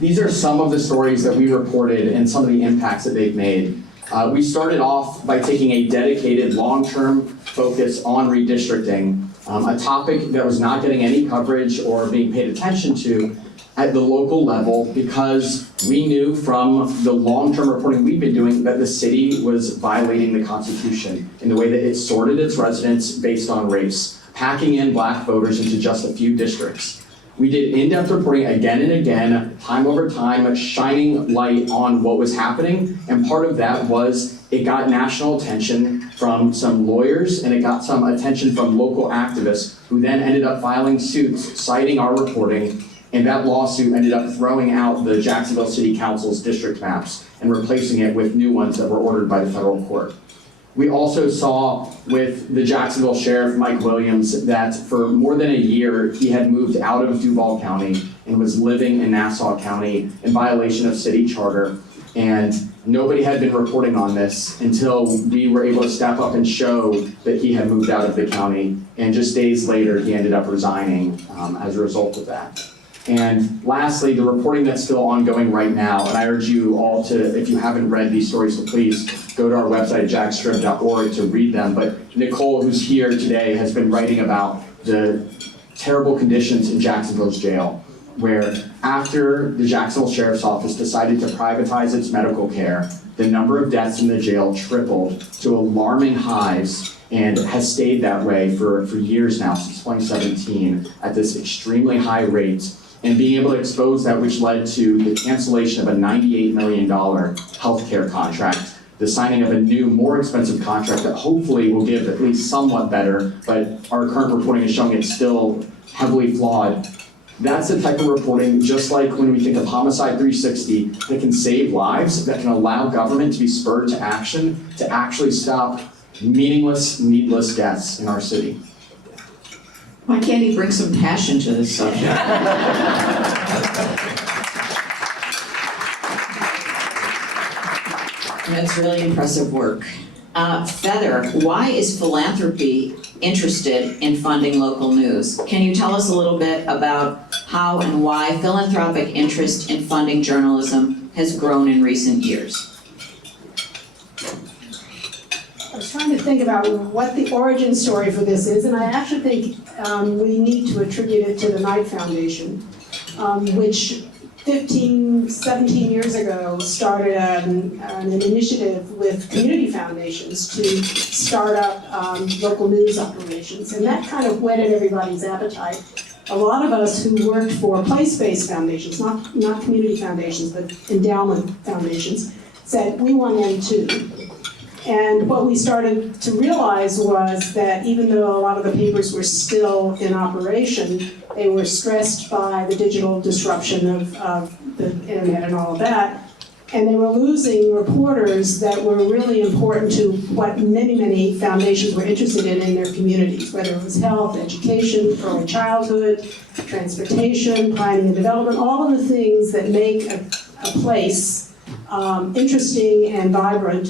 These are some of the stories that we reported and some of the impacts that they've made. We started off by taking a dedicated long-term focus on redistricting, a topic that was not getting any coverage or being paid attention to at the local level, because we knew from the long-term reporting we've been doing that the city was violating the Constitution in the way that it sorted its residents based on race, packing in Black voters into just a few districts. We did in-depth reporting again and again, time over time, shining light on what was happening, and part of that was it got national attention from some lawyers, and it got some attention from local activists who then ended up filing suits citing our reporting. And that lawsuit ended up throwing out the Jacksonville City Council's district maps and replacing it with new ones that were ordered by the federal court. We also saw with the Jacksonville Sheriff, Mike Williams, that for more than a year, he had moved out of Duval County and was living in Nassau County in violation of city charter. And nobody had been reporting on this until we were able to step up and show that he had moved out of the county. And just days later, he ended up resigning as a result of that. And lastly, the reporting that's still ongoing right now, and I urge you all to, if you haven't read these stories, so please go to our website, jackstrib.org, to read them. But Nicole, who's here today, has been writing about the terrible conditions in Jacksonville's jail, where after the Jacksonville Sheriff's Office decided to privatize its medical care, the number of deaths in the jail tripled to alarming highs and has stayed that way for years now, since 2017, at this extremely high rate. And being able to expose that, which led to the cancellation of a $98 million healthcare contract, the signing of a new, more expensive contract that hopefully will give at least somewhat better, but our current reporting is showing it's still heavily flawed. That's the type of reporting, just like when we think of Homicide 360, that can save lives, that can allow government to be spurred to action, to actually stop meaningless, needless deaths in our city. Why can't he bring some passion to this subject? That's really impressive work. Feather, why is philanthropy interested in funding local news? Can you tell us a little bit about how and why philanthropic interest in funding journalism has grown in recent years? I was trying to think about what the origin story for this is, and I actually think we need to attribute it to the Knight Foundation, which 17 years ago started an initiative with community foundations to start up local news operations, and that kind of whetted everybody's appetite. A lot of us who worked for place-based foundations, not community foundations, but endowment foundations, said, we want in too. And what we started to realize was that even though a lot of the papers were still in operation, they were stressed by the digital disruption of the internet and all of that. And they were losing reporters that were really important to what many foundations were interested in their communities, whether it was health, education, early childhood, transportation, planning and development, all of the things that make a place interesting and vibrant.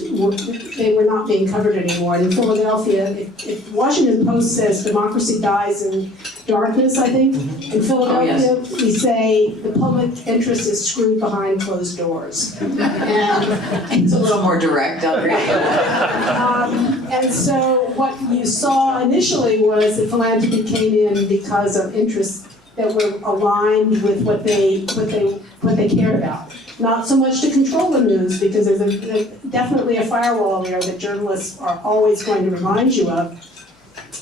They were not being covered anymore. And in Philadelphia, if Washington Post says democracy dies in darkness, I think, in Philadelphia, we say the public interest is screwed behind closed doors. And It's a little more direct, I'll agree. And so what you saw initially was that philanthropy came in because of interests that were aligned with what they cared about. Not so much to control the news, because there's definitely a firewall there that journalists are always going to remind you of,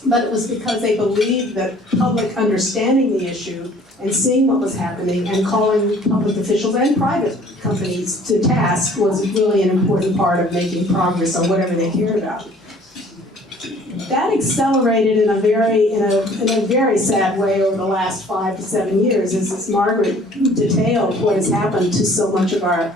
but it was because they believed that public understanding the issue and seeing what was happening and calling public officials and private companies to task was really an important part of making progress on whatever they cared about. That accelerated in a very sad way over the last 5 to 7 years, as Margaret detailed what has happened to so much of our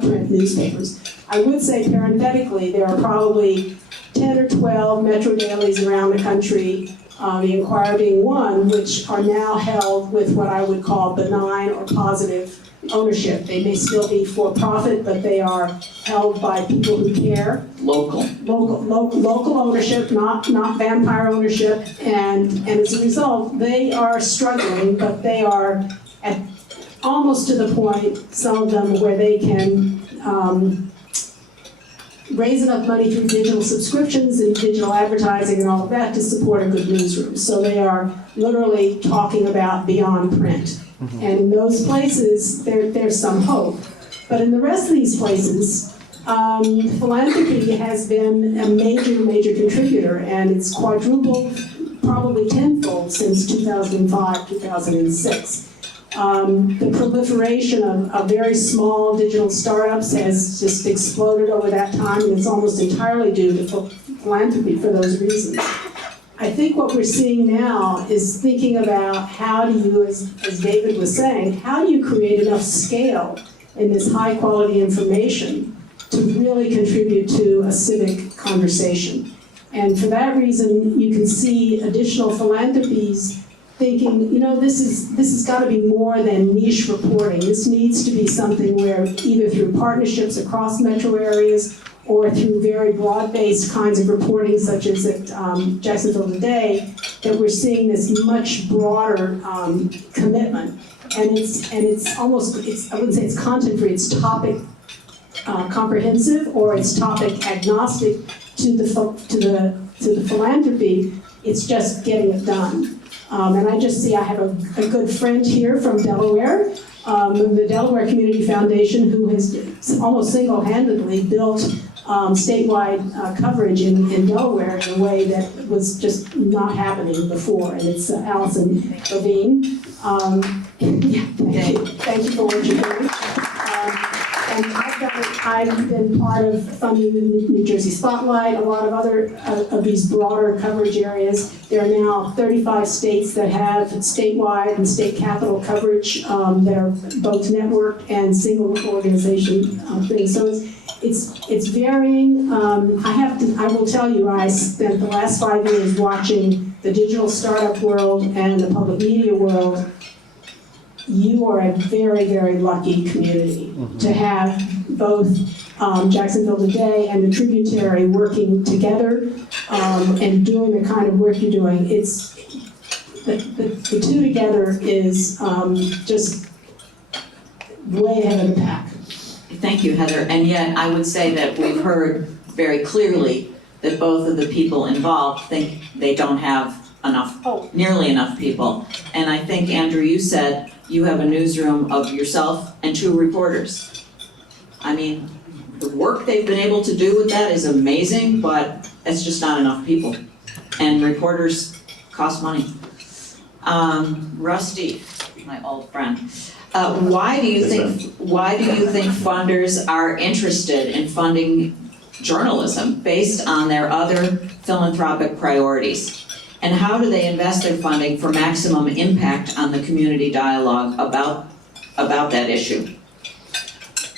print newspapers. I would say parenthetically, there are probably 10 or 12 metro dailies around the country, the Inquirer being one, which are now held with what I would call benign or positive ownership. They may still be for-profit, but they are held by people who care. Local. Local ownership, not vampire ownership, and as a result, they are struggling, but they are at almost to the point, some of them, where they can raise enough money through digital subscriptions and digital advertising and all of that to support a good newsroom. So they are literally talking about beyond print. And in those places, there's some hope. But in the rest of these places, philanthropy has been a major contributor, and it's quadrupled, probably tenfold since 2005, 2006. The proliferation of very small digital startups has just exploded over that time, and it's almost entirely due to philanthropy for those reasons. I think what we're seeing now is thinking about how do you, as David was saying, how do you create enough scale in this high quality information to really contribute to a civic conversation. And for that reason, you can see additional philanthropies thinking, you know, this has got to be more than niche reporting. This needs to be something where either through partnerships across metro areas or through very broad-based kinds of reporting, such as at Jacksonville Today, that we're seeing this much broader commitment. And it's almost, I wouldn't say it's content-free, it's topic comprehensive, or it's topic agnostic to the philanthropy. It's just getting it done. And I just see I have a good friend here from Delaware, the Delaware Community Foundation, who has almost single-handedly built statewide coverage in Delaware in a way that was just not happening before. And it's Allison Levine. Thank you for what you're doing. And I've been part of funding the New Jersey Spotlight, a lot of other of these broader coverage areas. There are now 35 states that have statewide and state capital coverage that are both networked and single organization things. So it's varying. I will tell you, I spent the last 5 years watching the digital startup world and the public media world. You are a very lucky community to have both Jacksonville Today and the Tributary working together and doing the kind of work you're doing. It's the two together is just way ahead of the pack. Thank you, Heather. And yet I would say that we've heard very clearly that both of the people involved think they don't have nearly enough people. And I think, Andrew, you said you have a newsroom of yourself and 2 reporters. I mean, the work they've been able to do with that is amazing, but it's just not enough people. And reporters cost money. Rusty, my old friend, why do you think funders are interested in funding journalism based on their other philanthropic priorities? And how do they invest their funding for maximum impact on the community dialogue about that issue?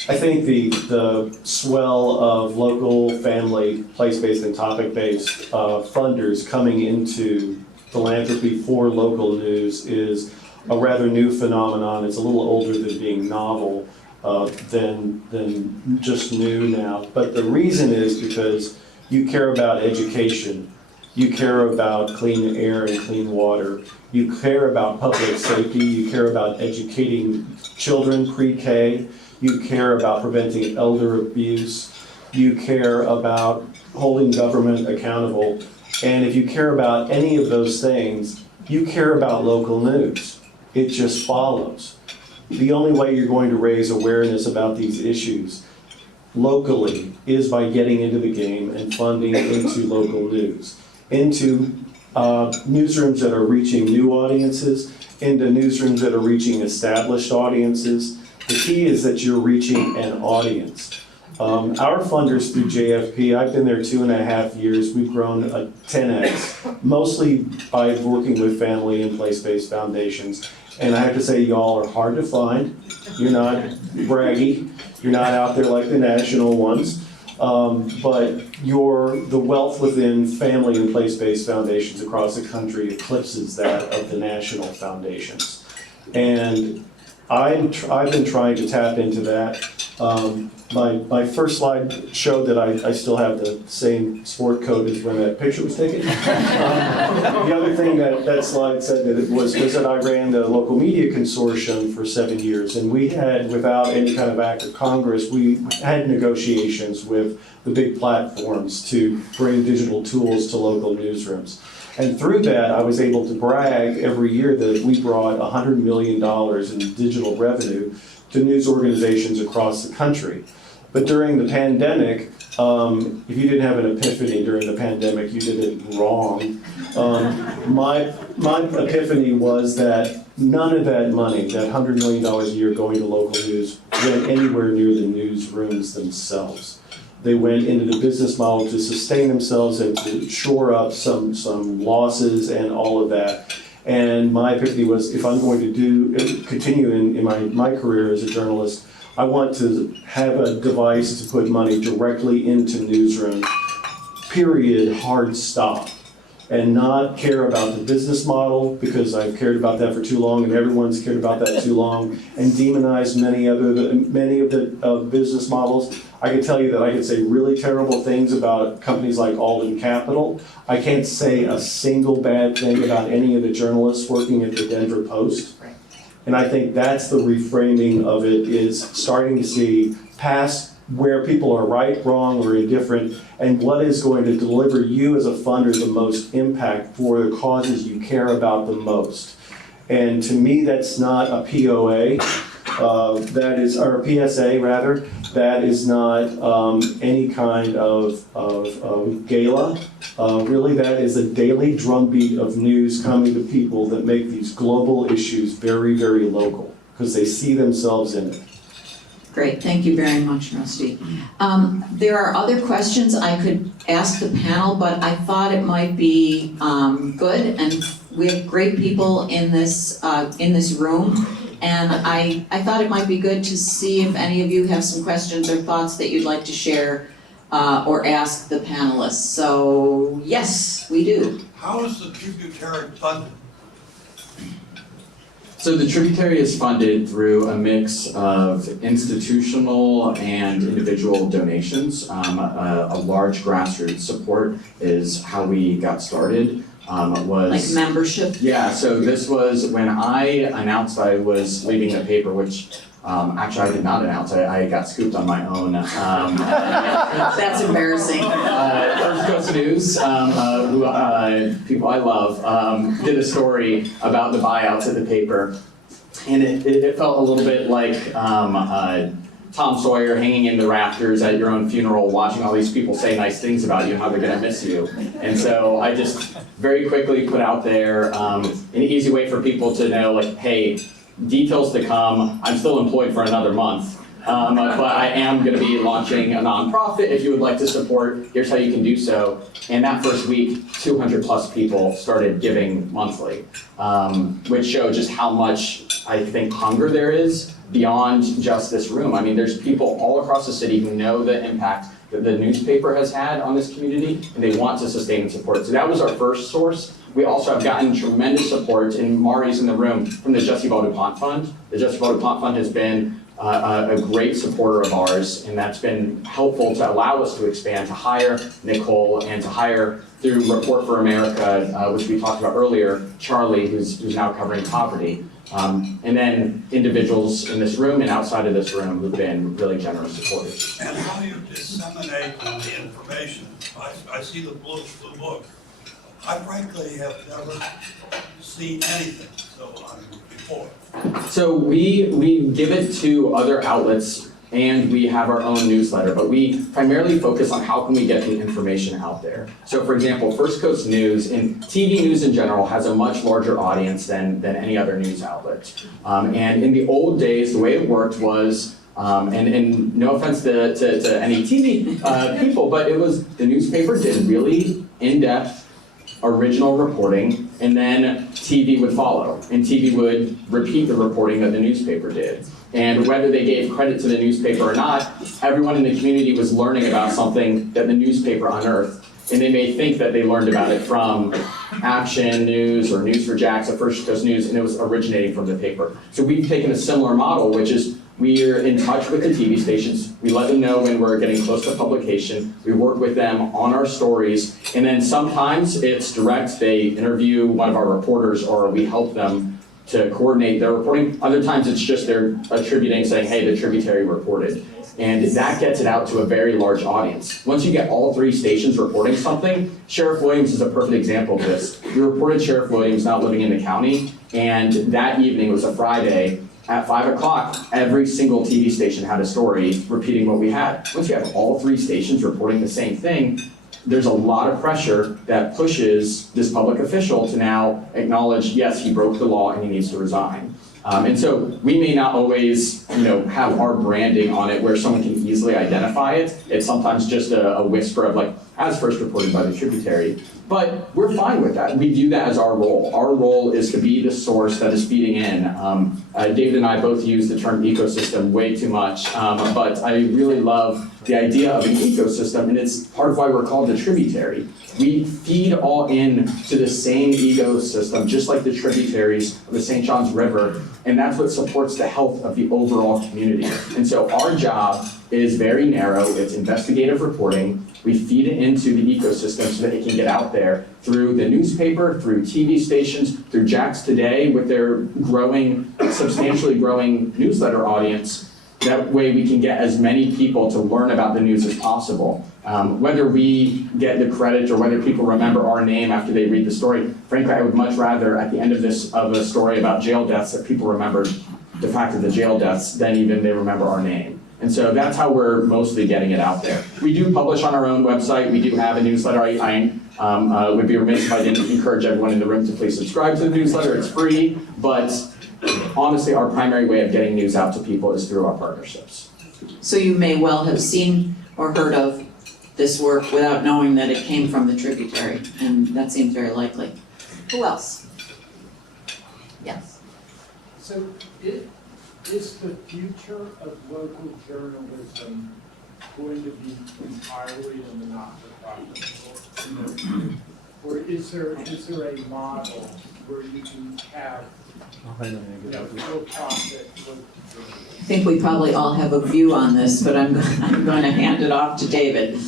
I think the swell of local, family, place-based, and topic-based funders coming into philanthropy for local news is a rather new phenomenon. It's a little older than being novel, than just new now. But the reason is because you care about education. You care about clean air and clean water. You care about public safety. You care about educating children pre-K. You care about preventing elder abuse. You care about holding government accountable. And if you care about any of those things, you care about local news. It just follows. The only way you're going to raise awareness about these issues locally is by getting into the game and funding into local news, into newsrooms that are reaching new audiences into newsrooms that are reaching established audiences. The key is that you're reaching an audience. Our funders through JFP, I've been there 2.5 years, we've grown a 10x, mostly by working with family and place-based foundations. And I have to say, y'all are hard to find. You're not braggy, you're not out there like the national ones. But the wealth within family and place-based foundations across the country eclipses that of the national foundations. And I've been trying to tap into that. My first slide showed that I still have the same sport coat as when that picture was taken. The other thing that slide said that it was that I ran the local media consortium for 7 years, and we had, without any kind of act of Congress, we had negotiations with the big platforms to bring digital tools to local newsrooms. And through that, I was able to brag every year that we brought $100 million in digital revenue to news organizations across the country. But during the pandemic, if you didn't have an epiphany during the pandemic, you did it wrong. My epiphany was that none of that money, that $100 million a year going to local news, went anywhere near the newsrooms themselves. They went into the business model to sustain themselves and to shore up some losses and all of that. And my epiphany was, if I'm going to continue in my career as a journalist, I want to have a device to put money directly into newsrooms, period, hard stop. And not care about the business model, because I've cared about that for too long and everyone's cared about that too long, and demonized many of the business models. I can tell you that I could say really terrible things about companies like Alden Capital. I can't say a single bad thing about any of the journalists working at the Denver Post. And I think that's the reframing of it, is starting to see past where people are right, wrong, or indifferent, and what is going to deliver you as a funder the most impact for the causes you care about the most. And to me, that's not a POA, or a PSA rather, that is not any kind of gala. Really, that is a daily drumbeat of news coming to people that make these global issues very, very local, because they see themselves in it. Great, thank you very much, Rusty. There are other questions I could ask the panel, but I thought it might be good, and we have great people in this room, and I thought it might be good to see if any of you have some questions or thoughts that you'd like to share or ask the panelists. So, yes, we do. How is the Tributary funded? So the Tributary is funded through a mix of institutional and individual donations. A large grassroots support is how we got started. Like membership? Yeah, so this was when I announced I was leaving the paper, which actually I did not announce. I got scooped on my own. That's embarrassing. First Coast News, people I love, did a story about the buyouts at the paper. And it felt a little bit like Tom Sawyer hanging in the rafters at your own funeral, watching all these people say nice things about you and how they're gonna miss you. And so I just very quickly put out there an easy way for people to know, like, hey, details to come. I'm still employed for another month, but I am going to be launching a nonprofit. If you would like to support, here's how you can do so. And that first week, 200 plus people started giving monthly, which showed just how much I think hunger there is beyond just this room. I mean, there's people all across the city who know the impact that the newspaper has had on this community, and they want to sustain and support. So that was our first source. We also have gotten tremendous support, and Mari's in the room, from the Jesse Vaux-DuPont Fund. The Jesse Vaux-DuPont Fund has been a great supporter of ours, and that's been helpful to allow us to expand, to hire Nicole, and to hire, through Report for America, which we talked about earlier, Charlie, who's now covering poverty. And then individuals in this room and outside of this room who've been really generous supporters. And how you disseminate the information. I see the blue book. I frankly have never seen anything before. So we give it to other outlets and we have our own newsletter, but we primarily focus on how can we get the information out there. So for example, First Coast News and TV news in general has a much larger audience than any other news outlet. And in the old days, the way it worked was, and no offense to any TV people, but it was the newspaper did really in-depth original reporting, and then TV would follow, and TV would repeat the reporting that the newspaper did. And whether they gave credit to the newspaper or not, everyone in the community was learning about something that the newspaper unearthed. And they may think that they learned about it from Action News or News for Jacks or First Coast News, and it was originating from the paper. So we've taken a similar model, which is we're in touch with the TV stations. We let them know when we're getting close to publication. We work with them on our stories. And then sometimes it's direct. They interview one of our reporters, or we help them to coordinate their reporting. Other times it's just they're attributing, saying, hey, the Tributary reported. And that gets it out to a very large audience. Once you get all three stations reporting something, Sheriff Williams is a perfect example of this. We reported Sheriff Williams not living in the county, and that evening, it was a Friday, at 5 o'clock, every single TV station had a story repeating what we had. Once you have all three stations reporting the same thing, there's a lot of pressure that pushes this public official to now acknowledge, yes, he broke the law and he needs to resign. And so we may not always, have our branding on it where someone can easily identify it. It's sometimes just a whisper of like, as first reported by the Tributary. But we're fine with that. We view that as our role. Our role is to be the source that is feeding in. David and I both use the term ecosystem way too much, but I really love the idea of an ecosystem, and it's part of why we're called the Tributary. We feed all in to the same ecosystem, just like the tributaries of the St. Johns River, and that's what supports the health of the overall community. And so our job is very narrow. It's investigative reporting. We feed it into the ecosystem so that it can get out there through the newspaper, through TV stations, through Jacks Today with their substantially growing newsletter audience. That way we can get as many people to learn about the news as possible. Whether we get the credit or whether people remember our name after they read the story, frankly, I would much rather at the end of a story about jail deaths that people remember the fact of the jail deaths than even they remember our name. And so that's how we're mostly getting it out there. We do publish on our own website. We do have a newsletter. I would be remiss if I didn't encourage everyone in the room to please subscribe to the newsletter. It's free, but honestly, our primary way of getting news out to people is through our partnerships. So you may well have seen or heard of this work without knowing that it came from the Tributary, and that seems very likely. Who else? Yes. So is the future of local journalism going to be entirely in the not-for-profit world? Or is there a model where you can have for-profit local journalism? I think we probably all have a view on this, but I'm going to hand it off to David.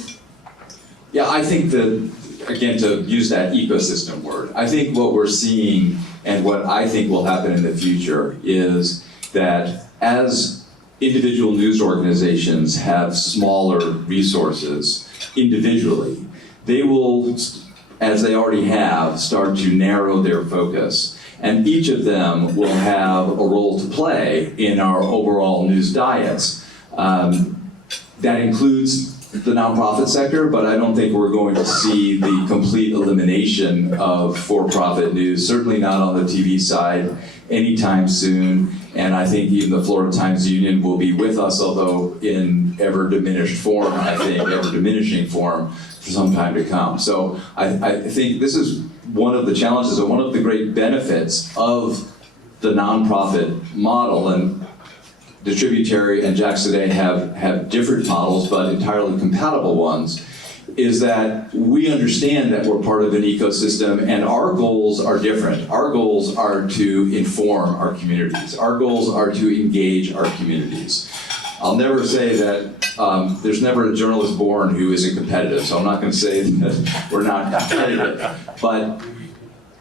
Yeah, I think that, again, to use that ecosystem word, I think what we're seeing and what I think will happen in the future is that as individual news organizations have smaller resources individually, they will, as they already have, start to narrow their focus. And each of them will have a role to play in our overall news diets. That includes the nonprofit sector, but I don't think we're going to see the complete elimination of for-profit news, certainly not on the TV side anytime soon. And I think even the Florida Times Union will be with us, although in ever diminishing form for some time to come. So I think this is one of the challenges and one of the great benefits of the nonprofit model. And the Tributary and Jacks Today have different models, but entirely compatible ones, is that we understand that we're part of an ecosystem and our goals are different. Our goals are to inform our communities. Our goals are to engage our communities. I'll never say that there's never a journalist born who isn't competitive, so I'm not going to say that we're not competitive, but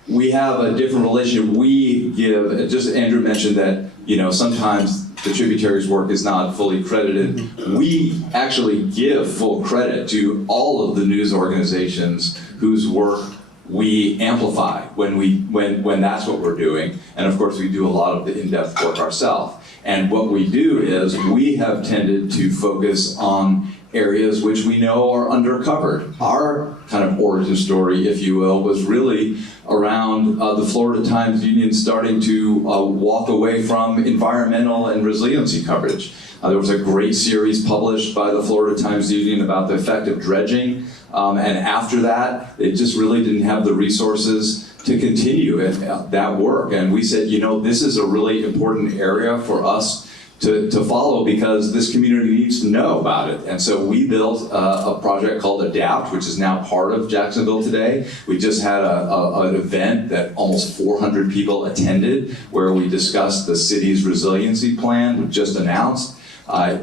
we have a different relationship. We give, just Andrew mentioned that, sometimes the Tributary's work is not fully credited. We actually give full credit to all of the news organizations whose work we amplify when that's what we're doing. And of course, we do a lot of the in-depth work ourselves. And what we do is we have tended to focus on areas which we know are undercovered. Our kind of origin story, if you will, was really around the Florida Times Union starting to walk away from environmental and resiliency coverage. There was a great series published by the Florida Times Union about the effect of dredging, and after that, they just really didn't have the resources to continue that work. And we said, you know, this is a really important area for us to follow because this community needs to know about it. And so we built a project called ADAPT, which is now part of Jacksonville Today. We just had an event that almost 400 people attended where we discussed the city's resiliency plan, just announced.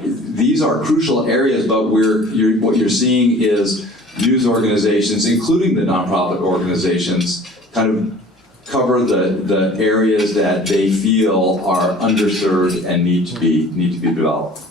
These are crucial areas, but what you're seeing is news organizations, including the nonprofit organizations, kind of cover the areas that they feel are underserved and need to be developed.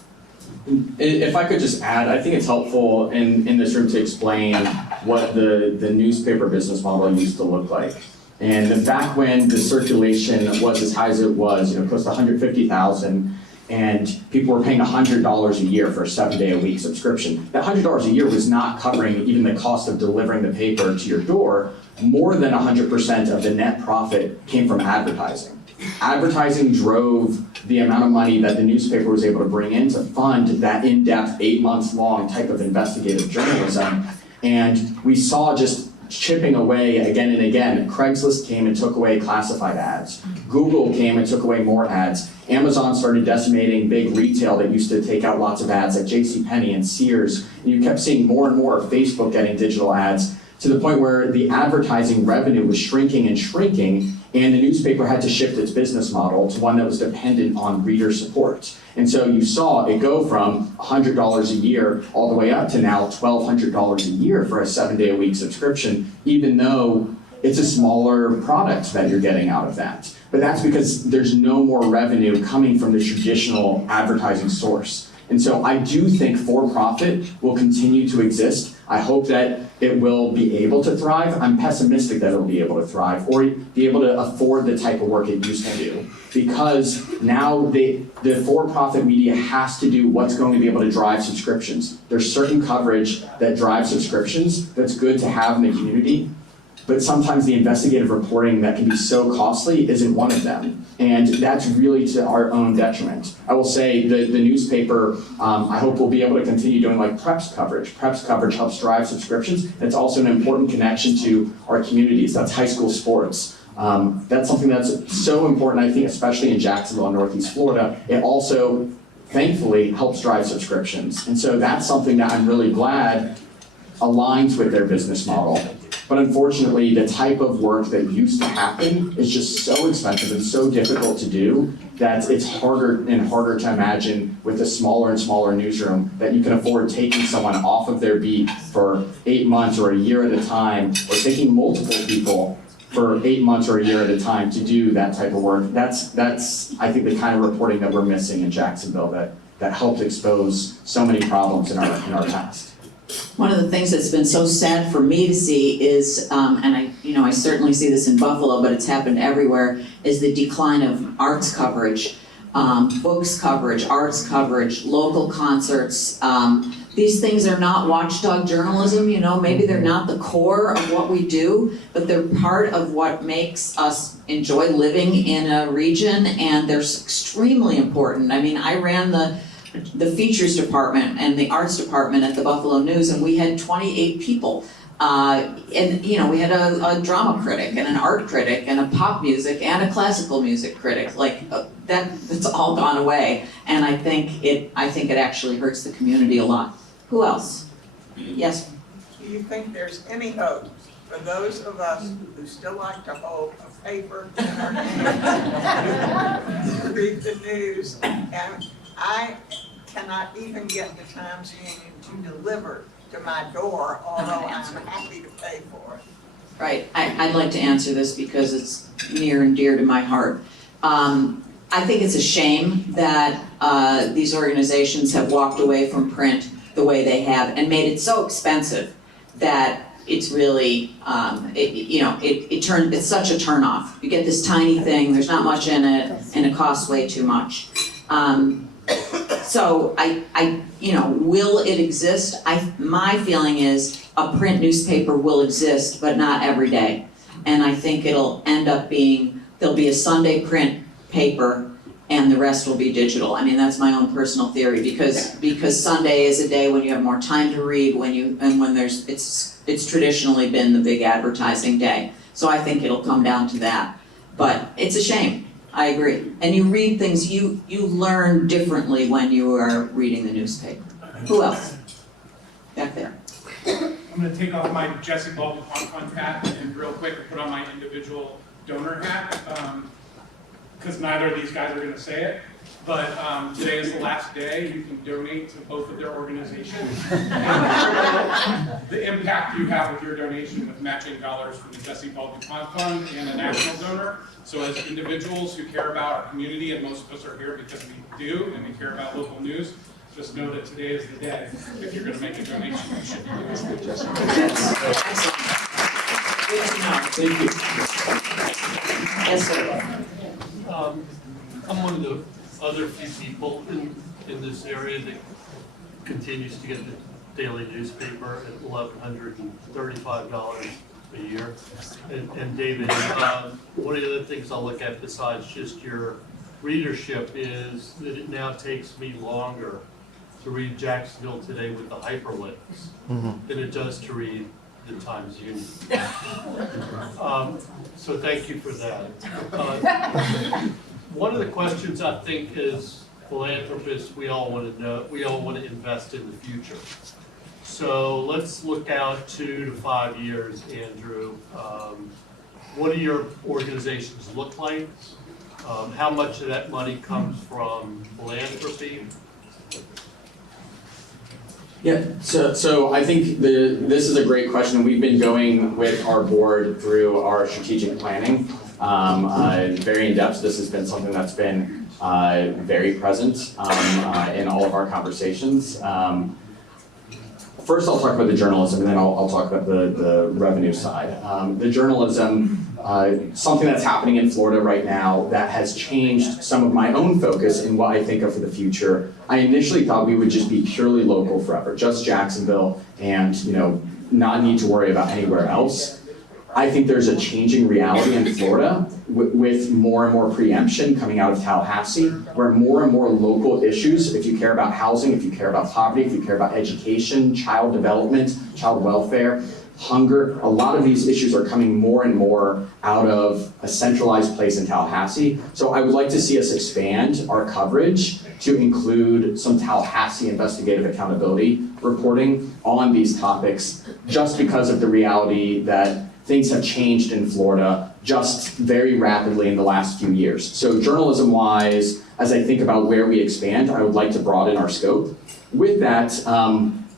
If I could just add, I think it's helpful in this room to explain what the newspaper business model used to look like. And back when the circulation was as high as it was, close to 150,000, and people were paying $100 a year for a 7-day-a-week subscription. That $100 a year was not covering even the cost of delivering the paper to your door. More than 100% of the net profit came from advertising. Advertising drove the amount of money that the newspaper was able to bring in to fund that in-depth 8-month-long type of investigative journalism. And we saw just chipping away again and again. Craigslist came and took away classified ads. Google came and took away more ads. Amazon started decimating big retail that used to take out lots of ads like JCPenney and Sears. And you kept seeing more and more of Facebook getting digital ads to the point where the advertising revenue was shrinking and shrinking, and the newspaper had to shift its business model to one that was dependent on reader support. And so you saw it go from $100 a year all the way up to now $1,200 a year for a 7-day-a-week subscription, even though it's a smaller product that you're getting out of that. But that's because there's no more revenue coming from the traditional advertising source. And so I do think for-profit will continue to exist. I hope that it will be able to thrive. I'm pessimistic that it'll be able to thrive or be able to afford the type of work it used to do. Because now the for-profit media has to do what's going to be able to drive subscriptions. There's certain coverage that drives subscriptions that's good to have in the community, but sometimes the investigative reporting that can be so costly isn't one of them. And that's really to our own detriment. I will say the newspaper, I hope will be able to continue doing like PREPS coverage. PREPS coverage helps drive subscriptions. It's also an important connection to our communities. That's high school sports. That's something that's so important, I think, especially in Jacksonville and Northeast Florida. It also, thankfully, helps drive subscriptions. And so that's something that I'm really glad aligns with their business model. But unfortunately, the type of work that used to happen is just so expensive and so difficult to do that it's harder and harder to imagine with a smaller and smaller newsroom that you can afford taking someone off of their beat for 8 months or a year at a time, or taking multiple people for 8 months or a year at a time to do that type of work. That's I think, the kind of reporting that we're missing in Jacksonville that helped expose so many problems in our past. One of the things that's been so sad for me to see is, and I certainly see this in Buffalo, but it's happened everywhere, is the decline of arts coverage, books coverage, arts coverage, local concerts. These things are not watchdog journalism, maybe they're not the core of what we do, but they're part of what makes us enjoy living in a region, and they're extremely important. I mean, I ran the features department and the arts department at the Buffalo News, and we had 28 people. And we had a drama critic and an art critic and a pop music and a classical music critic. That's all gone away. And I think it actually hurts the community a lot. Who else? Yes? Do you think there's any hope for those of us who still like to hold a paper in our hand, to read the news? And I cannot even get the Times Union to deliver to my door, although I'm happy to pay for it. Right. I'd like to answer this because it's near and dear to my heart. I think it's a shame that these organizations have walked away from print the way they have and made it so expensive that it's really, it's such a turnoff. You get this tiny thing, there's not much in it, and it costs way too much. So will it exist? My feeling is a print newspaper will exist, but not every day. And I think it'll end up being, there'll be a Sunday print paper and the rest will be digital. I mean, that's my own personal theory, because Sunday is a day when you have more time to read, it's traditionally been the big advertising day. So I think it'll come down to that. But it's a shame. I agree. And you read things, you learn differently when you are reading the newspaper. Who else? Back there. I'm going to take off my Jesse Baldwin Fund hat and real quick put on my individual donor hat, because neither of these guys are going to say it. But today is the last day you can donate to both of their organizations. The impact you have with your donation with matching dollars from the Jesse Baldwin Fund and a national donor. So as individuals who care about our community, and most of us are here because we do, and we care about local news, just know that today is the day. If you're going to make a donation, you should do it. Excellent. Thank you. Yes, sir. I'm one of the other few people in this area that continues to get the daily newspaper at $1,135 a year. And David, one of the other things I look at besides just your readership is that it now takes me longer to read Jacksonville Today with the hyperlinks than it does to read the Times Union. So thank you for that. One of the questions I think as philanthropists, we all want to invest in the future. So let's look out 2 to 5 years, Andrew. What do your organizations look like? How much of that money comes from philanthropy? Yeah, so I think this is a great question. We've been going with our board through our strategic planning, very in depth. This has been something that's been very present in all of our conversations. First, I'll talk about the journalism, and then I'll talk about the revenue side. The journalism, something that's happening in Florida right now that has changed some of my own focus in what I think of for the future. I initially thought we would just be purely local forever, just Jacksonville, and not need to worry about anywhere else. I think there's a changing reality in Florida with more and more preemption coming out of Tallahassee, where more and more local issues, if you care about housing, if you care about poverty, if you care about education, child development, child welfare, hunger, a lot of these issues are coming more and more out of a centralized place in Tallahassee. So I would like to see us expand our coverage to include some Tallahassee investigative accountability reporting on these topics, just because of the reality that things have changed in Florida just very rapidly in the last few years. So journalism-wise, as I think about where we expand, I would like to broaden our scope. With that,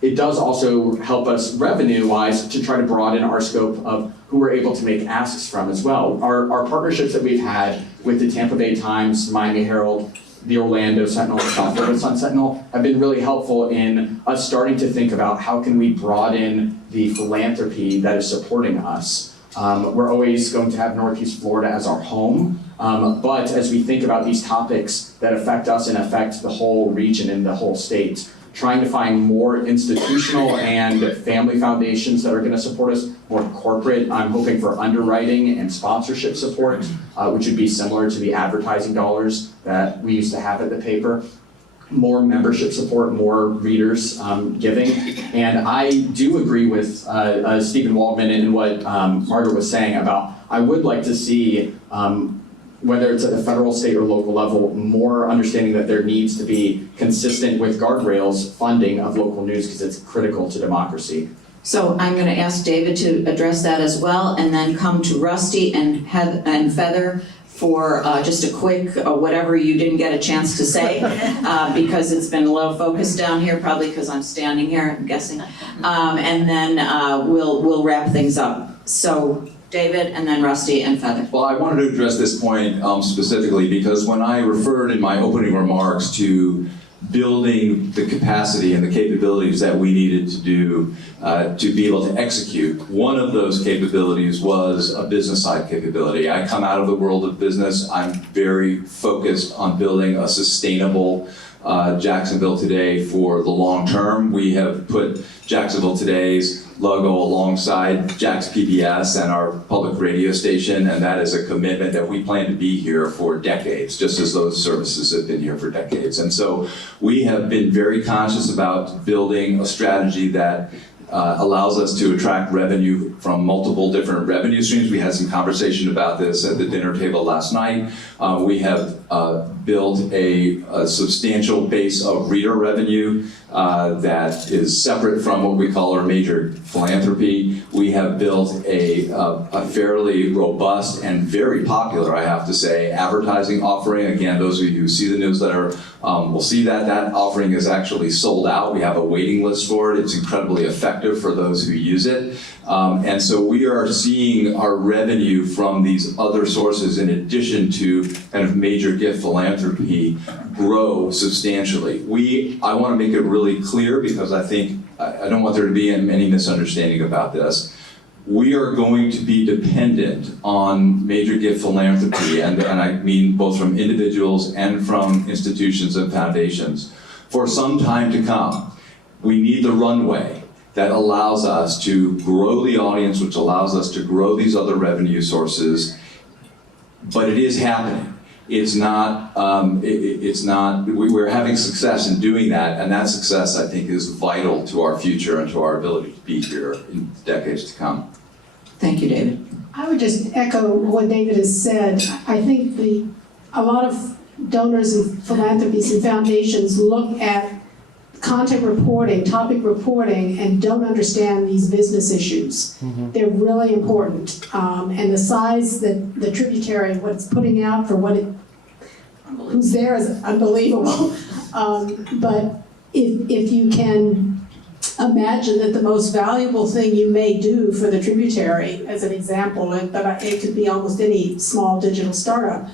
it does also help us revenue-wise to try to broaden our scope of who we're able to make asks from as well. Our partnerships that we've had with the Tampa Bay Times, Miami Herald, the Orlando Sentinel, the South Florida Sun Sentinel have been really helpful in us starting to think about how can we broaden the philanthropy that is supporting us. We're always going to have Northeast Florida as our home, but as we think about these topics that affect us and affect the whole region and the whole state, trying to find more institutional and family foundations that are going to support us, more corporate. I'm hoping for underwriting and sponsorship support, which would be similar to the advertising dollars that we used to have at the paper. More membership support, more readers giving. And I do agree with Stephen Waldman and what Margaret was saying about, I would like to see whether it's at the federal, state, or local level, more understanding that there needs to be consistent with guardrails funding of local news because it's critical to democracy. So I'm going to ask David to address that as well, and then come to Rusty and Feather for just a quick whatever you didn't get a chance to say, because it's been a little focused down here, probably because I'm standing here, I'm guessing. And then we'll wrap things up. So David, and then Rusty and Feather. Well, I wanted to address this point specifically because when I referred in my opening remarks to building the capacity and the capabilities that we needed to do to be able to execute. One of those capabilities was a business side capability. I come out of the world of business. I'm very focused on building a sustainable Jacksonville Today for the long term. We have put Jacksonville Today's logo alongside Jack's PBS and our public radio station, and that is a commitment that we plan to be here for decades, just as those services have been here for decades. And so we have been very conscious about building a strategy that allows us to attract revenue from multiple different revenue streams. We had some conversation about this at the dinner table last night. We have built a substantial base of reader revenue that is separate from what we call our major philanthropy. We have built a fairly robust and very popular, I have to say, advertising offering. Again, those of you who see the newsletter will see that that offering is actually sold out. We have a waiting list for it. It's incredibly effective for those who use it. And so we are seeing our revenue from these other sources, in addition to kind of major gift philanthropy, grow substantially. I want to make it really clear, because I think I don't want there to be any misunderstanding about this. We are going to be dependent on major gift philanthropy, and I mean both from individuals and from institutions and foundations, for some time to come. We need the runway that allows us to grow the audience, which allows us to grow these other revenue sources, but it is happening. It's not, we're having success in doing that, and that success, I think, is vital to our future and to our ability to be here in decades to come. Thank you, David. I would just echo what David has said. I think a lot of donors and philanthropies and foundations look at content reporting, topic reporting, and don't understand these business issues. Mm-hmm. They're really important. And the size that the Tributary, what it's putting out for who's there is unbelievable. But if you can imagine that the most valuable thing you may do for the Tributary, as an example, but it could be almost any small digital startup,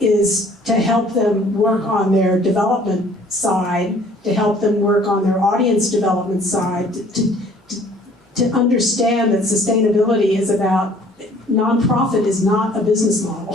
is to help them work on their development side, to help them work on their audience development side, to understand that sustainability is about, nonprofit is not a business model,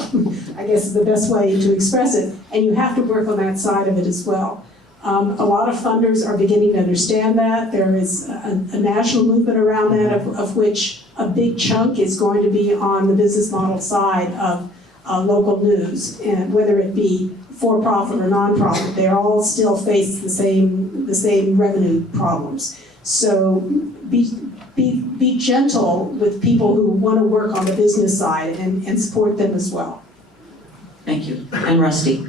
I guess is the best way to express it, and you have to work on that side of it as well. A lot of funders are beginning to understand that. There is a national movement around that, of which a big chunk is going to be on the business model side of local news, and whether it be for-profit or nonprofit, they all still face the same revenue problems. So be gentle with people who want to work on the business side and support them as well. Thank you. And Rusty.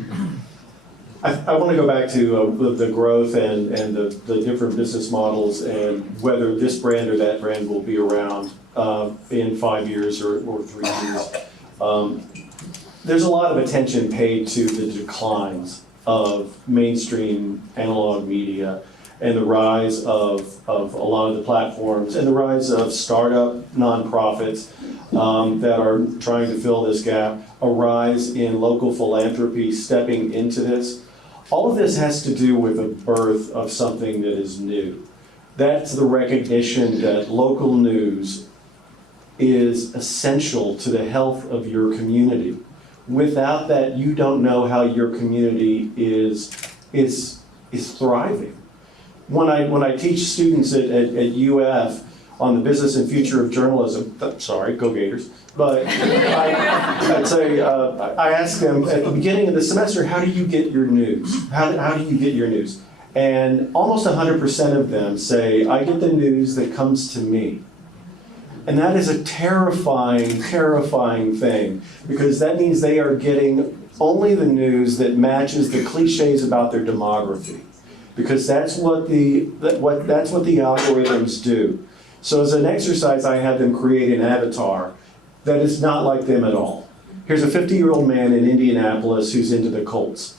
I want to go back to the growth and the different business models, and whether this brand or that brand will be around in 5 years or 3 years. There's a lot of attention paid to the declines of mainstream analog media and the rise of a lot of the platforms and the rise of startup nonprofits that are trying to fill this gap, a rise in local philanthropy stepping into this. All of this has to do with the birth of something that is new. That's the recognition that local news is essential to the health of your community. Without that, you don't know how your community is thriving. When I teach students at UF on the business and future of journalism, sorry, go Gators, but I'd say, I ask them at the beginning of the semester, how do you get your news? How do you get your news? And almost 100% of them say, I get the news that comes to me. And that is a terrifying, terrifying thing, because that means they are getting only the news that matches the cliches about their demography, because that's what the algorithms do. So as an exercise, I had them create an avatar that is not like them at all. Here's a 50-year-old man in Indianapolis who's into the Colts.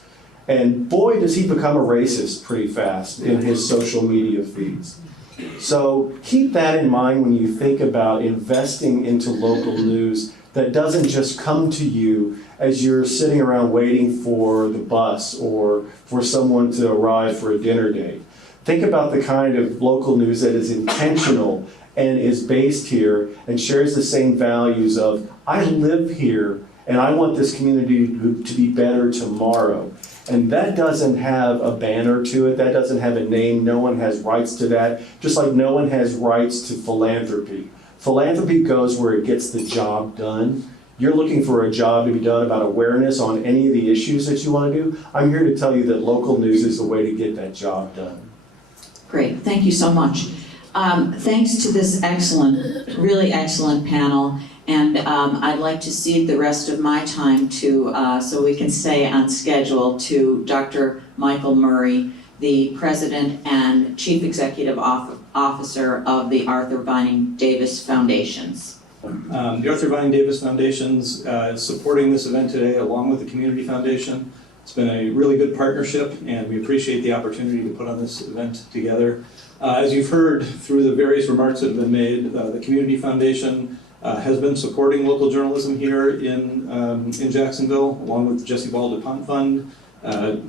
And boy, does he become a racist pretty fast in his social media feeds. So keep that in mind when you think about investing into local news that doesn't just come to you as you're sitting around waiting for the bus or for someone to arrive for a dinner date. Think about the kind of local news that is intentional and is based here and shares the same values of, I live here and I want this community to be better tomorrow. And that doesn't have a banner to it, that doesn't have a name, no one has rights to that, just like no one has rights to philanthropy. Philanthropy goes where it gets the job done. You're looking for a job to be done about awareness on any of the issues that you want to do. I'm here to tell you that local news is the way to get that job done. Great, thank you so much. Thanks to this excellent, really excellent panel, and I'd like to cede the rest of my time to, so we can stay on schedule, to Dr. Michael Murray, the President and Chief Executive Officer of the Arthur Vining Davis Foundations. The Arthur Vining Davis Foundations is supporting this event today along with the Community Foundation. It's been a really good partnership and we appreciate the opportunity to put on this event together. As you've heard through the various remarks that have been made, the Community Foundation has been supporting local journalism here in Jacksonville along with the Jesse Ball DuPont Fund.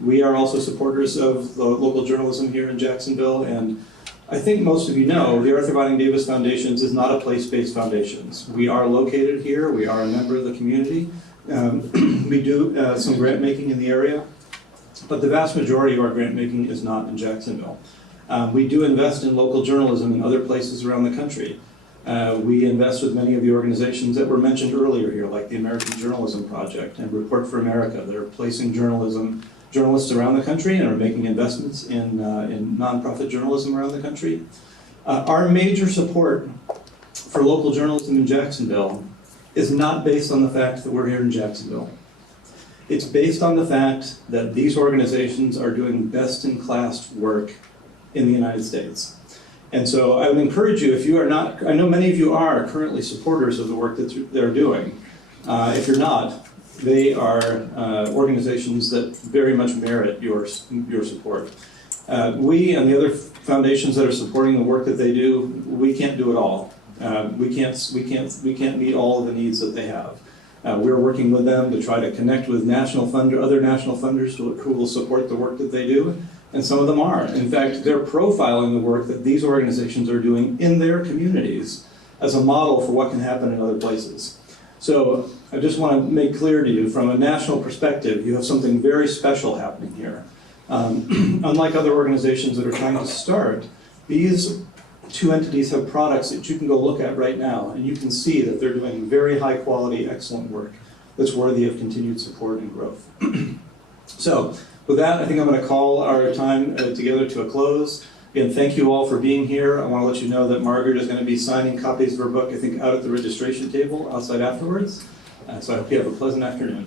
We are also supporters of the local journalism here in Jacksonville, and I think most of you know the Arthur Vining Davis Foundations is not a place-based foundation. We are located here, we are a member of the community. We do some grant making in the area, but the vast majority of our grant making is not in Jacksonville. We do invest in local journalism in other places around the country. We invest with many of the organizations that were mentioned earlier here, like the American Journalism Project and Report for America. They're placing journalists around the country and are making investments in nonprofit journalism around the country. Our major support for local journalism in Jacksonville is not based on the fact that we're here in Jacksonville. It's based on the fact that these organizations are doing best-in-class work in the United States. And so I would encourage you, if you are not, I know many of you are currently supporters of the work that they're doing. If you're not, they are organizations that very much merit your support. We and the other foundations that are supporting the work that they do, we can't do it all. We can't meet all of the needs that they have. We're working with them to try to connect with other national funders who will support the work that they do. And some of them are. In fact, they're profiling the work that these organizations are doing in their communities as a model for what can happen in other places. So I just want to make clear to you, from a national perspective, you have something very special happening here. Unlike other organizations that are trying to start, these two entities have products that you can go look at right now, and you can see that they're doing very high quality, excellent work that's worthy of continued support and growth. So, with that, I think I'm going to call our time together to a close. Again, thank you all for being here. I want to let you know that Margaret is going to be signing copies of her book, I think, out at the registration table outside afterwards. So I hope you have a pleasant afternoon.